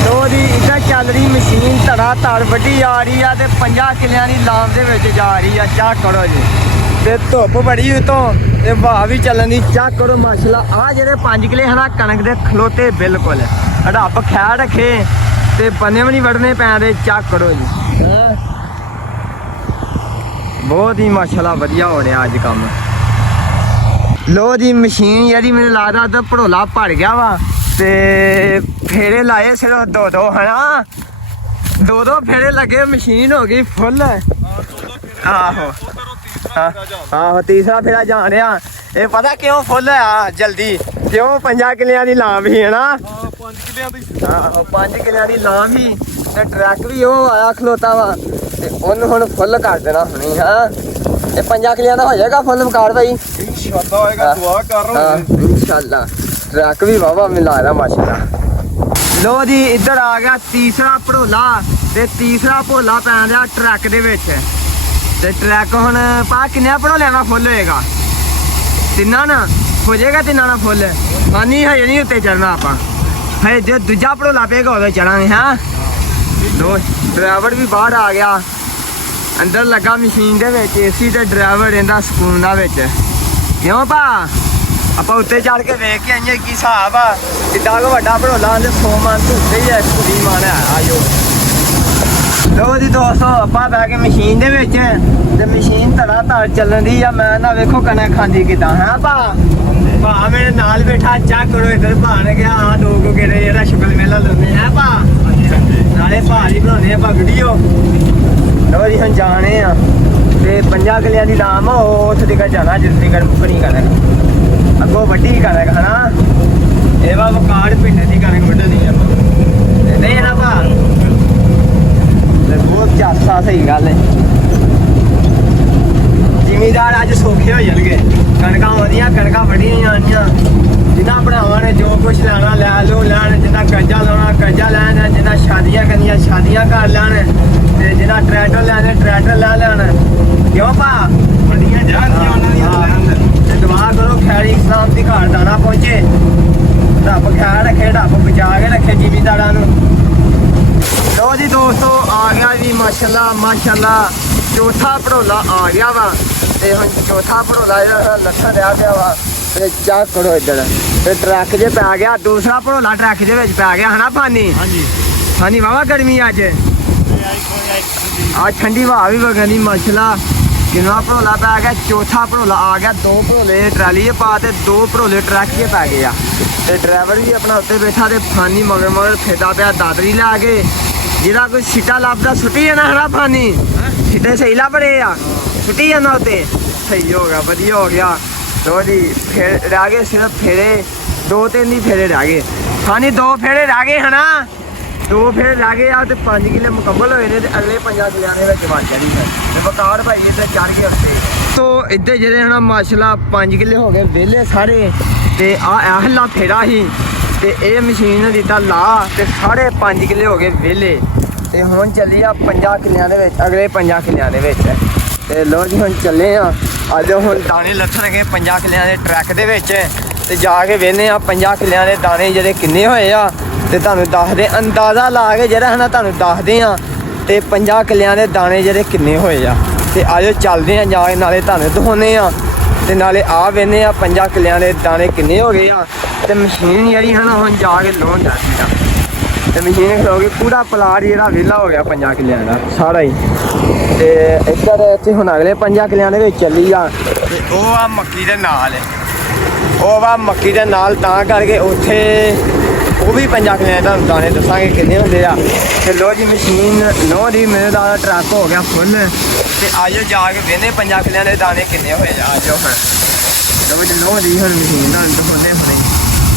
ਲੋ ਜੀ ਇੱਧਰ ਚੱਲ ਰਹੀ ਮਸ਼ੀਨ ਧੜਾ ਧੜ ਵੱਢੀ ਆ ਰਹੀ ਆ ਤੇ 5 ਕਿੱਲਿਆਂ ਦੀ ਲਾਮ ਦੇ ਵਿੱਚ ਜਾ ਰਹੀ ਆ। ਚਾਹ ਕਰੋ ਜੀ ਤੇ ਧੁੱਪ ਬੜੀ ਉਤੋਂ ਤੇ ਹਵਾ ਵੀ ਚੱਲਣ ਦੀ। ਚਾਹ ਕਰੋ ਮਾਸ਼ਾਅੱਲਾ। ਆ ਜਿਹੜੇ 5 ਕਿੱਲੇ ਹਨਾ ਕਣਕ ਦੇ ਖਲੋਤੇ ਬਿਲਕੁਲ। ਰੱਬ ਖਿਆਲ ਰੱਖੇ ਤੇ ਬੰਨੇ ਵੀ ਨਹੀਂ ਵੜਨੇ ਪੈਂਦੇ। ਚਾਹ ਕਰੋ ਜੀ ਬਹੁਤ ਹੀ ਮਾਸ਼ਾਅੱਲਾ ਵਧੀਆ ਹੋ ਰਿਹਾ ਅੱਜ ਕੰਮ। ਲੋ ਜੀ ਮਸ਼ੀਨ ਜਿਹੜੀ ਮੈਨੂੰ ਲੱਗਦਾ ਤਾਂ ਭੜੋਲਾ ਭੜ ਗਿਆ ਵਾ ਤੇ ਫੇਰੇ ਲਾਏ ਸਿਰਫ 2 ਹਨਾ 2 ਫੇਰੇ ਲੱਗੇ ਮਸ਼ੀਨ ਹੋ ਗਈ ਫੁੱਲ। ਆਹੋ ਆਹੋ ਤੀਸਰਾ ਫੇਰਾ ਜਾਣ ਰਿਹਾ। ਇਹ ਪਤਾ ਕਿਉਂ ਫੁੱਲ ਆ ਜਲਦੀ? ਕਿਉਂ 5 ਕਿੱਲਿਆਂ ਦੀ ਲਾਮ ਹੀ ਹੈ ਨਾ। 5 ਕਿੱਲਿਆਂ ਦੀ ਆਹੋ 5 ਕਿੱਲਿਆਂ ਦੀ ਲਾਮ ਹੀ ਤੇ ਟਰੱਕ ਵੀ ਉਹ ਆਇਆ ਖਲੋਤਾ ਵਾ ਤੇ ਉਹਨੂੰ ਹੁਣ ਫੁੱਲ ਕਰ ਦੇਣਾ ਹੁਣੀ। ਹਾਂ ਇਹ 5 ਕਿੱਲਿਆਂ ਦਾ ਹੋ ਜਾਏਗਾ ਫੁੱਲ ਵਿਕਾੜ ਭਾਈ ਇਨਸ਼ਾਅੱਲਾ ਹੋਏਗਾ। ਦੁਆ ਕਰ ਰਹੇ ਇਨਸ਼ਾਅੱਲਾ। ਟਰੱਕ ਵੀ ਵਾਵਾ ਮਿਲਾ ਰਿਹਾ ਮਾਸ਼ਾਅੱਲਾ। ਲੋ ਜੀ ਇੱਧਰ ਆ ਗਿਆ ਤੀਸਰਾ ਭੜੋਲਾ ਤੇ ਤੀਸਰਾ ਭੋਲਾ ਪੈਣ ਰਿਹਾ ਟਰੱਕ ਦੇ ਵਿੱਚ। ਤੇ ਟਰੱਕ ਹੁਣ ਪਾ ਕਿੰਨੇ ਭੜੋਲਿਆਂ ਨਾਲ ਫੁੱਲ ਹੋਏਗਾ? 3 ਨਾ ਹੋ ਜਾਏਗਾ 3 ਨਾਲ ਫੁੱਲ। ਨਹੀਂ ਹਜੇ ਨਹੀਂ ਉੱਤੇ ਚੜਨਾ ਆਪਾਂ, ਹਜੇ ਜੇ ਦੂਜਾ ਭੜੋਲਾ ਪਏਗਾ ਉਦੋਂ ਚੜਾਂਗੇ। ਹਾਂ ਦੋ ਡਰਾਈਵਰ ਵੀ ਬਾਹਰ ਆ ਗਿਆ, ਅੰਦਰ ਲੱਗਾ ਮਸ਼ੀਨ ਦੇ ਵਿੱਚ ਏਸੀ ਤੇ ਡਰਾਈਵਰ ਰਹਿੰਦਾ ਸਕੂਨ ਦਾ ਵਿੱਚ। ਕਿਉਂ ਭਾ ਆਪਾਂ ਉੱਤੇ ਚੜ ਕੇ ਵੇਖ ਕੇ ਆਈਏ ਕੀ ਹਿਸਾਬ ਆ। ਜਿੱਦਾਂ ਕੋ ਵੱਡਾ ਭੜੋਲਾ ਤੇ 100 ਮਨ ਤੋਂ ਉੱਤੇ ਹੀ ਐ ਕੁੜੀ ਮਾਨ ਆਜੋ। ਲੋ ਜੀ ਦੋਸਤੋ ਆਪਾਂ ਬਹਿ ਕੇ ਮਸ਼ੀਨ ਦੇ ਵਿੱਚ ਤੇ ਮਸ਼ੀਨ ਧੜਾ ਧੜ ਚੱਲਣ ਦੀ ਆ। ਮੈਂ ਨਾ ਵੇਖੋ ਕਣਕ ਖਾਂਦੀ ਕਿਦਾਂ ਹੈ ਭਾ ਮੇਰੇ ਨਾਲ ਬੈਠਾ। ਚੱਕ ਕਰੋ ਇੱਧਰ ਭਾ ਨੇ ਕਿਹਾ ਆ 2 ਕੋ ਕਿਹੜੇ ਜਿਹੜਾ ਸ਼ੁਕਲ ਮੇਲਾ ਲਾਉਂਦੇ ਹੈ ਭਾ ਨਾਲੇ ਭਾ ਹੀ ਬਣਾਉਂਦੇ ਆਪਾਂ ਵੀਡੀਓ। ਲੋ ਜੀ ਹੁਣ ਜਾਣੇ ਆ ਤੇ 5 ਕਿੱਲਿਆਂ ਦੀ ਲਾਮ ਉਹ ਉੱਥੇ ਤੱਕ ਜਾਣਾ ਜਿੱਥੇ ਤੱਕ ਮੁੱਕਣੀ ਕਣਕ ਅੱਗੋਂ ਵੱਡੀ ਕਣਕ ਹਨਾ। ਇਹ ਵਾ ਵਕਾੜ ਪਿੰਡ ਦੀ ਕਣਕ ਵੱਢਣੀ ਆ ਨਹੀਂ ਹੈ ਨਾ ਭਾ। ਬਹੁਤ ਚਾਸਾ ਸਹੀ ਗੱਲ ਹੈ। ਜ਼ਿਮੀਦਾਰ ਅੱਜ ਸੌਖੇ ਹੋ ਜਾਣਗੇ। ਕਣਕਾਂ ਵਧੀਆ ਕਣਕਾਂ ਵੱਢੀਆਂ ਜਾਣੀਆਂ। ਜਿਨ੍ਹਾਂ ਭਰਾਵਾਂ ਨੇ ਜੋ ਕੁਛ ਲੈਣਾ ਲੈ ਲਓ ਲੈਣ। ਜਿਨ੍ਹਾਂ ਕਰਜ਼ਾ ਲਾਉਣਾ ਕਰਜ਼ਾ ਲੈਣ। ਜਿਨ੍ਹਾਂ ਸ਼ਾਦੀਆਂ ਕਰਨੀਆਂ ਸ਼ਾਦੀਆਂ ਕਰ ਲੈਣ ਤੇ ਜਿਨ੍ਹਾਂ ਟਰੈਕਟਰ ਲੈਣੇ ਟਰੈਕਟਰ ਲੈ ਲੈਣ। ਕਿਉਂ ਭਾ ਵੱਡੀਆਂ ਜਾਣੀਆਂ ਉਹਨਾਂ ਦੀਆਂ ਤੇ ਦੁਆ ਕਰੋ ਖੈਰੀ ਇਸਲਾਮ ਦੀ ਘਾਟ ਨਾ ਪਹੁੰਚੇ। ਰੱਬ ਖਿਆਲ ਰੱਖੇ, ਰੱਬ ਬਚਾ ਕੇ ਰੱਖੇ ਜ਼ਿਮੀਦਾਰਾਂ ਨੂੰ। ਲੋ ਜੀ ਦੋਸਤੋ ਆ ਗਿਆ ਜੀ ਮਾਸ਼ਾਅੱਲਾ ਮਾਸ਼ਾਅੱਲਾ ਚੌਥਾ ਭੜੋਲਾ ਆ ਗਿਆ ਵਾ ਤੇ ਹੁਣ ਚੌਥਾ ਭੜੋਲਾ ਜਿਹੜਾ ਲੱਥਣ ਰਿਹਾ ਪਿਆ ਵਾ ਤੇ ਚੈੱਕ ਕਰੋ ਇੱਧਰ ਤੇ ਟਰੱਕ 'ਚ ਪੈ ਗਿਆ ਦੂਸਰਾ ਭੜੋਲਾ ਟਰੱਕ ਦੇ ਵਿੱਚ ਪੈ ਗਿਆ ਹਨਾ ਪਾਣੀ ਹਾਂਜੀ ਵਾਵਾ ਗਰਮੀ ਅੱਜ ਠੰਡੀ ਹਵਾ ਵੀ ਵਗਣੀ ਮਸਲਾ ਕਿੰਨਾ ਭੜੋਲਾ ਪੈ ਗਿਆ ਚੌਥਾ ਭੜੋਲਾ ਆ ਗਿਆ 2 ਭੜੋਲੇ ਟਰਾਲੀ 'ਚ ਪਾ ਤੇ 2 ਭੜੋਲੇ ਟਰੱਕ 'ਚ ਪੈ ਗਏ ਆ ਤੇ ਡਰਾਈਵਰ ਵੀ ਆਪਣਾ ਉੱਤੇ ਬੈਠਾ ਤੇ ਫਾਨੀ ਮਗਰ ਫਿਰਦਾ ਪਿਆ ਦਾਦਰੀ ਲਾ ਕੇ ਜਿਹਦਾ ਕੋਈ ਛਿੱਟਾ ਲੱਭਦਾ ਸੁੱਟੀ ਜਾਣਾ ਹਨਾ ਫਾਨੀ ਛਿੱਟੇ ਸਹੀ ਲੱਭ ਰਹੇ ਆ ਸੁੱਟੀ ਜਾਂਦਾ ਉੱਤੇ ਸਹੀ ਹੋ ਗਿਆ ਵਧੀਆ ਹੋ ਗਿਆ ਦੋ ਦੀ ਫੇਰ ਰਹਿ ਗਏ ਸਿਰਫ ਫੇਰੇ 2-3 ਹੀ ਫੇਰੇ ਰਹਿ ਗਏ ਫਾਨੀ 2 ਫੇਰੇ ਰਹਿ ਗਏ ਹਨਾ 2 ਫੇਰੇ ਰਹਿ ਗਏ ਆ ਤੇ 5 ਕਿੱਲੇ ਮੁਕੰਮਲ ਹੋਏ ਨੇ ਤੇ ਅਗਲੇ 5 ਕਿੱਲਿਆਂ ਦੇ ਵਿੱਚ ਬਣ ਜਾਣੀ ਹੈ ਤੇ ਬਕਾਰ ਭਾਈ ਇੱਧਰ ਚੜ ਗਏ ਉੱਤੇ ਤੋ ਇੱਧਰ ਜਿਹੜੇ ਹਨਾ ਮਾਸ਼ਾਅੱਲਾ 5 ਕਿੱਲੇ ਹੋ ਗਏ ਵਿਹਲੇ ਸਾਰੇ ਤੇ ਆ ਹੱਲਾ ਫੇਰਾ ਸੀ ਤੇ ਇਹ ਮਸ਼ੀਨ ਨੇ ਦਿੱਤਾ ਲਾ ਤੇ 5.5 ਕਿੱਲੇ ਹੋ ਗਏ ਵਿਹਲੇ ਤੇ ਹੁਣ ਚੱਲੀ ਆ 5 ਕਿੱਲਿਆਂ ਦੇ ਵਿੱਚ ਅਗਲੇ 5 ਕਿੱਲਿਆਂ ਦੇ ਵਿੱਚ ਤੇ ਲੋ ਜੀ ਹੁਣ ਚੱਲੇ ਆ ਅੱਜ ਹੁਣ ਦਾਣੇ ਲੱਥਣਗੇ 5 ਕਿੱਲਿਆਂ ਦੇ ਟਰੱਕ ਦੇ ਵਿੱਚ ਤੇ ਜਾ ਕੇ ਵੇਖਦੇ ਆ 5 ਕਿੱਲਿਆਂ ਦੇ ਦਾਣੇ ਜਿਹੜੇ ਕਿੰਨੇ ਹੋਏ ਆ ਤੇ ਤੁਹਾਨੂੰ ਦੱਸਦੇ ਅੰਦਾਜ਼ਾ ਲਾ ਕੇ ਜਿਹੜਾ ਹਨਾ ਤੁਹਾਨੂੰ ਦੱਸਦੇ ਆ ਤੇ 5 ਕਿੱਲਿਆਂ ਦੇ ਦਾਣੇ ਜਿਹੜੇ ਕਿੰਨੇ ਹੋਏ ਆ ਤੇ ਆਜੋ ਚੱਲਦੇ ਆ ਜਾ ਕੇ ਨਾਲੇ ਤੁਹਾਨੂੰ ਦਿਖਾਉਂਦੇ ਆ ਤੇ ਨਾਲੇ ਆ ਵੇਖਦੇ ਆ 5 ਕਿੱਲਿਆਂ ਦੇ ਦਾਣੇ ਕਿੰਨੇ ਹੋ ਗਏ ਆ ਤੇ ਮਸ਼ੀਨ ਜਿਹੜੀ ਹਨਾ ਹੁਣ ਜਾ ਕੇ ਲਾਉਣ ਜਾਂਦੀ ਆ ਤੇ ਮਸ਼ੀਨ ਖਲੋ ਗਈ ਪੂਰਾ ਪਲਾਟ ਜਿਹੜਾ ਵਿਹਲਾ ਹੋ ਗਿਆ 5 ਕਿੱਲਿਆਂ ਦਾ ਸਾਰਾ ਹੀ ਤੇ ਇੱਥੇ ਹੁਣ ਅਗਲੇ 5 ਕਿੱਲਿਆਂ ਦੇ ਵਿੱਚ ਚੱਲੀ ਆ ਤੇ ਉਹ ਆ ਮੱਕੀ ਦੇ ਨਾਲ ਉਹ ਵਾ ਮੱਕੀ ਦੇ ਨਾਲ ਤਾਂ ਕਰਕੇ ਉੱਥੇ ਉਹ ਵੀ 5 ਕਿੱਲਿਆਂ ਦਾ ਦਾਣੇ ਦੱਸਾਂਗੇ ਕਿੰਨੇ ਹੁੰਦੇ ਆ ਤੇ ਲੋ ਜੀ ਮਸ਼ੀਨ ਲੋ ਦੀ ਮੇਰੇ ਦਾ ਟਰੱਕ ਹੋ ਗਿਆ ਫੁੱਲ ਤੇ ਆਜੋ ਜਾ ਕੇ ਵੇਖਦੇ 5 ਕਿੱਲਿਆਂ ਦੇ ਦਾਣੇ ਕਿੰਨੇ ਹੋਏ ਆ ਆਜੋ ਹੁਣ ਲੋ ਜੀ ਲੋ ਦੀ ਹੁਣ ਮਸ਼ੀਨ ਨਾਲ ਦਿਖਾਉਂਦੇ ਹੁਣੇ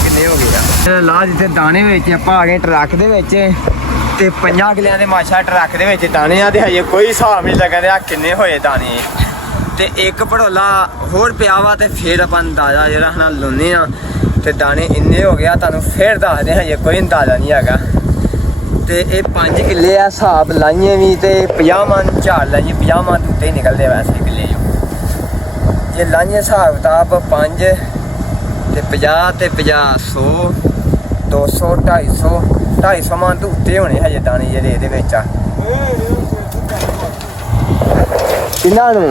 ਕਿੰਨੇ ਹੋ ਗਏ ਆ ਲਾ ਜਿੱਥੇ ਦਾਣੇ ਵਿੱਚ ਆਪਾਂ ਆ ਗਏ ਟਰੱਕ ਦੇ ਵਿੱਚ ਤੇ 5 ਕਿੱਲਿਆਂ ਦੇ ਮਾਸ਼ਾ ਟਰੱਕ ਦੇ ਵਿੱਚ ਦਾਣੇ ਆ ਤੇ ਹਜੇ ਕੋਈ ਹਿਸਾਬ ਨਹੀਂ ਲੱਗ ਰਿਹਾ ਕਿੰਨੇ ਹੋਏ ਦਾਣੇ ਤੇ ਇੱਕ ਭੜੋਲਾ ਹੋਰ ਪਿਆ ਵਾ ਤੇ ਫਿਰ ਆਪਾਂ ਅੰਦਾਜ਼ਾ ਜਿਹੜਾ ਹਨਾ ਲਾਉਂਦੇ ਆ ਤੇ ਦਾਣੇ ਇੰਨੇ ਹੋ ਗਿਆ ਤੁਹਾਨੂੰ ਫਿਰ ਦੱਸਦੇ ਹਜੇ ਕੋਈ ਅੰਦਾਜ਼ਾ ਨਹੀਂ ਹੈਗਾ ਤੇ ਇਹ 5 ਕਿੱਲੇ ਆ ਹਿਸਾਬ ਲਾਈਏ ਵੀ ਤੇ 50 ਮਣ ਝਾੜ ਲਾਈਏ 50 ਮਣ ਉੱਤੇ ਹੀ ਨਿਕਲਦੇ ਵੈਸੇ ਕਿੱਲੇ ਜੋ ਜੇ ਲਾਈਏ ਹਿਸਾਬ ਕਿਤਾਬ 5 ਤੇ 50 ਤੇ 50 100 200 250 ਮਣ ਤੋਂ ਉੱਤੇ ਹੋਣੇ ਹਜੇ ਦਾਣੇ ਜਿਹੜੇ ਇਹਦੇ ਵਿੱਚ ਆ ਕਿੰਨਾ ਨੂੰ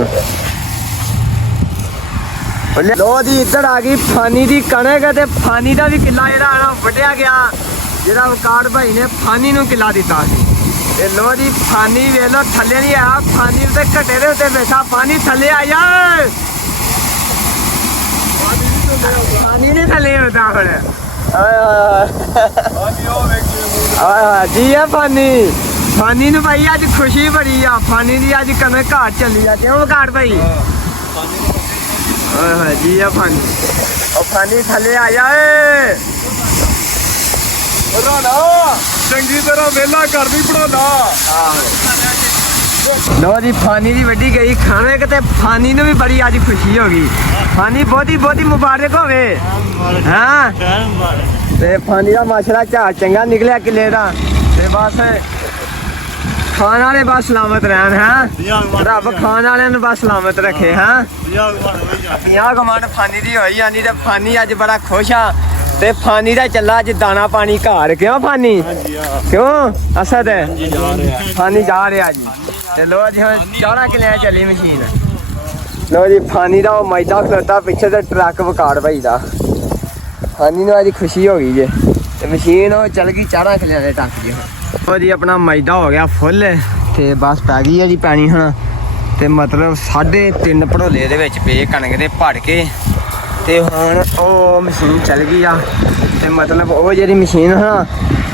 ਲੋ ਜੀ ਇੱਧਰ ਆ ਗਈ ਫਾਨੀ ਦੀ ਕਣਕ ਤੇ ਫਾਨੀ ਦਾ ਵੀ ਕਿੱਲਾ ਜਿਹੜਾ ਆਣਾ ਵੱਢਿਆ ਗਿਆ ਜਿਹੜਾ ਵਕਾਰ ਭਾਈ ਨੇ ਫਾਨੀ ਨੂੰ ਕਿੱਲਾ ਦਿੱਤਾ ਸੀ ਤੇ ਲੋ ਜੀ ਫਾਨੀ ਵੇਖ ਲੋ ਥੱਲੇ ਨਹੀਂ ਆ ਫਾਨੀ ਉੱਤੇ ਘਟੇ ਦੇ ਉੱਤੇ ਬੈਠਾ ਫਾਨੀ ਥੱਲੇ ਆ ਜਾ ਫਾਨੀ ਨੇ ਥੱਲੇ ਹੁੰਦਾ ਹੁਣ ਆਏ ਜੀ ਆ ਫਾਨੀ ਨੂੰ ਭਾਈ ਅੱਜ ਖੁਸ਼ੀ ਬੜੀ ਆ ਫਾਨੀ ਦੀ ਅੱਜ ਕਣਕ ਘਾਟ ਚੱਲੀ ਆ ਕਿਉਂ ਘਾਟ ਭਾਈ ਓਏ ਜੀ ਆ ਫਾਨੀ ਉਹ ਫਾਨੀ ਥੱਲੇ ਆ ਜਾ ਏ ਰਾਣਾ ਚੰਗੀ ਤਰ੍ਹਾਂ ਵੇਲਾ ਕਰਦੀ ਪੜਾਲਾ ਲੋ ਜੀ ਫਾਨੀ ਦੀ ਵੱਡੀ ਗਈ ਖਾਣੇ ਕਿਤੇ ਫਾਨੀ ਨੂੰ ਵੀ ਬੜੀ ਅੱਜ ਖੁਸ਼ੀ ਹੋ ਗਈ ਫਾਨੀ ਬਹੁਤੀ ਮੁਬਾਰਕ ਹੋਵੇ ਹਾਂ ਤੇ ਫਾਨੀ ਦਾ ਮਾਸ਼ਾਅੱਲਾ ਝਾੜ ਚੰਗਾ ਨਿਕਲਿਆ ਕਿੱਲੇ ਦਾ ਤੇ ਬਸ ਖਾਣ ਵਾਲੇ ਬਸ ਸਲਾਮਤ ਰਹਿਣ ਹੈ ਰੱਬ ਖਾਣ ਵਾਲਿਆਂ ਨੂੰ ਬਸ ਸਲਾਮਤ ਰੱਖੇ ਹਾਂ 50 ਕਮਾਂਡ ਫਾਨੀ ਦੀ ਹੋਈ ਜਾਂਦੀ ਤੇ ਫਾਨੀ ਅੱਜ ਬੜਾ ਖੁਸ਼ ਆ ਤੇ ਫਾਨੀ ਦਾ ਚੱਲਾ ਅੱਜ ਦਾਣਾ ਪਾਣੀ ਘਰ ਕਿਉਂ ਫਾਨੀ ਕਿਉਂ ਅਸਦ ਫਾਨੀ ਜਾ ਰਿਹਾ ਜੀ ਤੇ ਲੋ ਜੀ ਹੁਣ 14 ਕਿੱਲਿਆਂ ਚੱਲੀ ਮਸ਼ੀਨ ਲੋ ਜੀ ਫਾਨੀ ਦਾ ਉਹ ਮੈਦਾ ਖਲੋਤਾ ਪਿੱਛੇ ਤੇ ਟਰੱਕ ਵਕਾਰ ਭਾਈ ਦਾ ਫਾਨੀ ਨੂੰ ਅੱਜ ਖੁਸ਼ੀ ਹੋ ਗਈ ਜੇ ਤੇ ਮਸ਼ੀਨ ਉਹ ਚੱਲ ਗਈ 14 ਕਿੱਲਿਆਂ ਦੇ ਟੱਕ ਜੀ ਉਹ ਜੀ ਆਪਣਾ ਮੈਦਾ ਹੋ ਗਿਆ ਫੁੱਲ ਤੇ ਬਸ ਪੈ ਗਈ ਹੈ ਜੀ ਪੈਣੀ ਹੁਣ ਤੇ ਮਤਲਬ 3.5 ਭੜੋਲੇ ਦੇ ਵਿੱਚ ਪਏ ਕਣਕ ਦੇ ਭੜ ਕੇ ਤੇ ਹੁਣ ਉਹ ਮਸ਼ੀਨ ਚੱਲ ਗਈ ਆ ਤੇ ਮਤਲਬ ਉਹ ਜਿਹੜੀ ਮਸ਼ੀਨ ਹਾਂ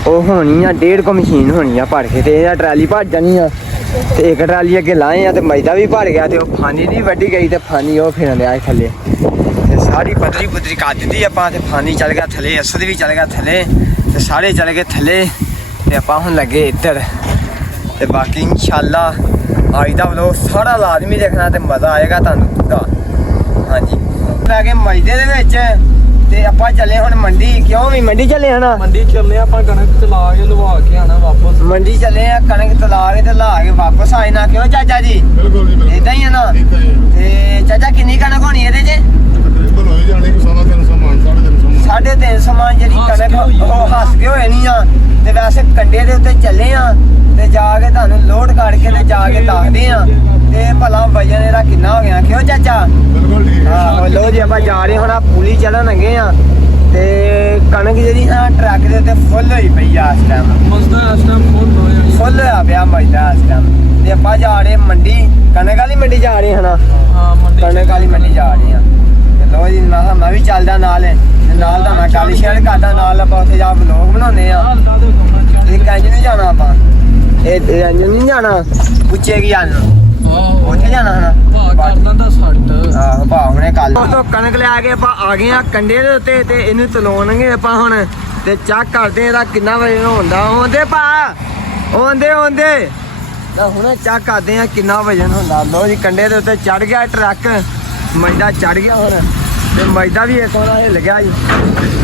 ਉਹ ਹੋਣੀ ਆ 1.5 ਮਸ਼ੀਨ ਹੋਣੀ ਆ ਭੜ ਕੇ ਤੇ ਇਹਦਾ ਟਰਾਲੀ ਭੱਜ ਜਾਣੀ ਆ ਤੇ ਇੱਕ ਟਰਾਲੀ ਅੱਗੇ ਲਾਏ ਆ ਤੇ ਮੈਦਾ ਵੀ ਭੜ ਗਿਆ ਤੇ ਉਹ ਫਾਨੀ ਦੀ ਵੱਢੀ ਗਈ ਤੇ ਫਾਨੀ ਉਹ ਫਿਰਨ ਲਿਆ ਥੱਲੇ ਤੇ ਸਾਰੀ ਪੱਧਰੀ ਕਰ ਦਿੱਤੀ ਆਪਾਂ ਤੇ ਫਾਨੀ ਚੱਲ ਗਿਆ ਥੱਲੇ ਅਸਦ ਵੀ ਚੱਲ ਗਿਆ ਥੱਲੇ ਤੇ ਸਾਰੇ ਚੱਲ ਗਏ ਥੱਲੇ ਤੇ ਆਪਾਂ ਹੁਣ ਲੱਗੇ ਇੱਧਰ ਤੇ ਬਾਕੀ ਇਨਸ਼ਾਅੱਲਾ ਅੱਜ ਦਾ ਵਲੋਗ ਸਾਰਾ ਲਾਜ਼ਮੀ ਦੇਖਣਾ ਤੇ ਮਜ਼ਾ ਆਏਗਾ ਤੁਹਾਨੂੰ ਪੂਰਾ ਹਾਂਜੀ ਲੈ ਕੇ ਮਜਦੇ ਦੇ ਵਿੱਚ ਤੇ ਆਪਾਂ ਚੱਲੇ ਹੁਣ ਮੰਡੀ ਕਿਉਂ ਵੀ ਮੰਡੀ ਚੱਲੇ ਹਨਾ ਮੰਡੀ ਚੱਲੇ ਆਪਾਂ ਕਣਕ ਚਲਾ ਕੇ ਲਵਾ ਕੇ ਆਣਾ ਵਾਪਸ ਮੰਡੀ ਚੱਲੇ ਆ ਕਣਕ ਤਲਾ ਕੇ ਤੇ ਲਾ ਕੇ ਵਾਪਸ ਆਏ ਨਾ ਕਿਉਂ ਚਾਚਾ ਜੀ ਬਿਲਕੁਲ ਜੀ ਬਿਲਕੁਲ ਇਦਾਂ ਹੀ ਹੈ ਨਾ ਤੇ ਚਾਚਾ ਕਿੰਨੀ ਕਣਕ ਹੋਣੀ ਇਹਦੇ 'ਚ ਤਕਰੀਬਨ ਹੋਈ ਜਾਣੀ ਕਿ 350 ਮਣ 350 ਮਣ ਜਿਹੜੀ ਕਣਕ ਉਹ ਹੱਸ ਕੇ ਹੋਏ ਨਹੀਂ ਆ ਤੇ ਵੈਸੇ ਕੰਡੇ ਦੇ ਉੱਤੇ ਚੱਲੇ ਆ ਤੇ ਜਾ ਕੇ ਤੁਹਾਨੂੰ ਲੋਡ ਕਰਕੇ ਤੇ ਜਾ ਕੇ ਦੱਸਦੇ ਆ ਤੇ ਭਲਾ ਵਜਨ ਇਹਦਾ ਕਿੰਨਾ ਹੋ ਗਿਆ ਕਿਉਂ ਚਾਚਾ? ਬਿਲਕੁਲ ਠੀਕ ਹੈ ਹਾਂ ਲੋ ਜੀ ਆਪਾਂ ਜਾ ਰਹੇ ਹੁਣ ਆ ਪੁਲੀ ਚੜਨ ਲੱਗੇ ਆ ਤੇ ਕਣਕ ਜਿਹੜੀ ਨਾ ਟਰੱਕ ਦੇ ਉੱਤੇ ਫੁੱਲ ਹੋਈ ਪਈ ਆ ਇਸ ਟਾਈਮ ਫੁੱਲ ਹੋਇਆ ਪਿਆ ਮਜਦਾ ਇਸ ਟਾਈਮ ਤੇ ਆਪਾਂ ਜਾ ਰਹੇ ਮੰਡੀ ਕਣਕ ਵਾਲੀ ਮੰਡੀ ਜਾ ਰਹੇ ਹਨਾ ਕਣਕ ਵਾਲੀ ਮੰਡੀ ਜਾ ਰਹੇ ਆ ਤੇ ਲੋ ਜੀ ਮੈਂ ਵੀ ਚੱਲਦਾ ਨਾਲ ਤੇ ਨਾਲ ਤਾਂ ਮੈਂ ਗੱਲ ਸ਼ੇਅਰ ਕਰਦਾ ਨਾਲ ਆਪਾਂ ਉੱਥੇ ਜਾ ਵਲੋਗ ਬਣਾਉਂਦੇ ਆ ਇਹ ਕੰਜ ਨਹੀਂ ਜਾਣਾ ਆਪਾਂ ਇਹ ਕੰਜ ਨਹੀਂ ਜਾਣਾ ਪੁੱਛੇ ਕੀ ਜਾਣਾ ਉੱਥੇ ਜਾਣਾ ਹਨਾ ਆਹੋ ਭਾ ਹੁਣੇ ਕੱਲ ਦੋਸਤੋ ਕਣਕ ਲੈ ਕੇ ਆਪਾਂ ਆ ਗਏ ਆ ਕੰਡੇ ਦੇ ਉੱਤੇ ਤੇ ਇਹਨੂੰ ਤਲਾਉਣਗੇ ਆਪਾਂ ਹੁਣ ਤੇ ਚੈੱਕ ਕਰਦੇ ਇਹਦਾ ਕਿੰਨਾ ਵਜਨ ਹੁੰਦਾ ਆਉਂਦੇ ਭਾ ਆਉਂਦੇ ਤਾਂ ਹੁਣੇ ਚੈੱਕ ਕਰਦੇ ਆ ਕਿੰਨਾ ਵਜਨ ਹੁੰਦਾ ਲੋ ਜੀ ਕੰਡੇ ਦੇ ਉੱਤੇ ਚੜ ਗਿਆ ਟਰੱਕ ਮਜਦਾ ਚੜ ਗਿਆ ਹੁਣ ਤੇ ਮਜਦਾ ਵੀ ਇੱਕ ਵਾਰ ਹਿੱਲ ਗਿਆ ਜੀ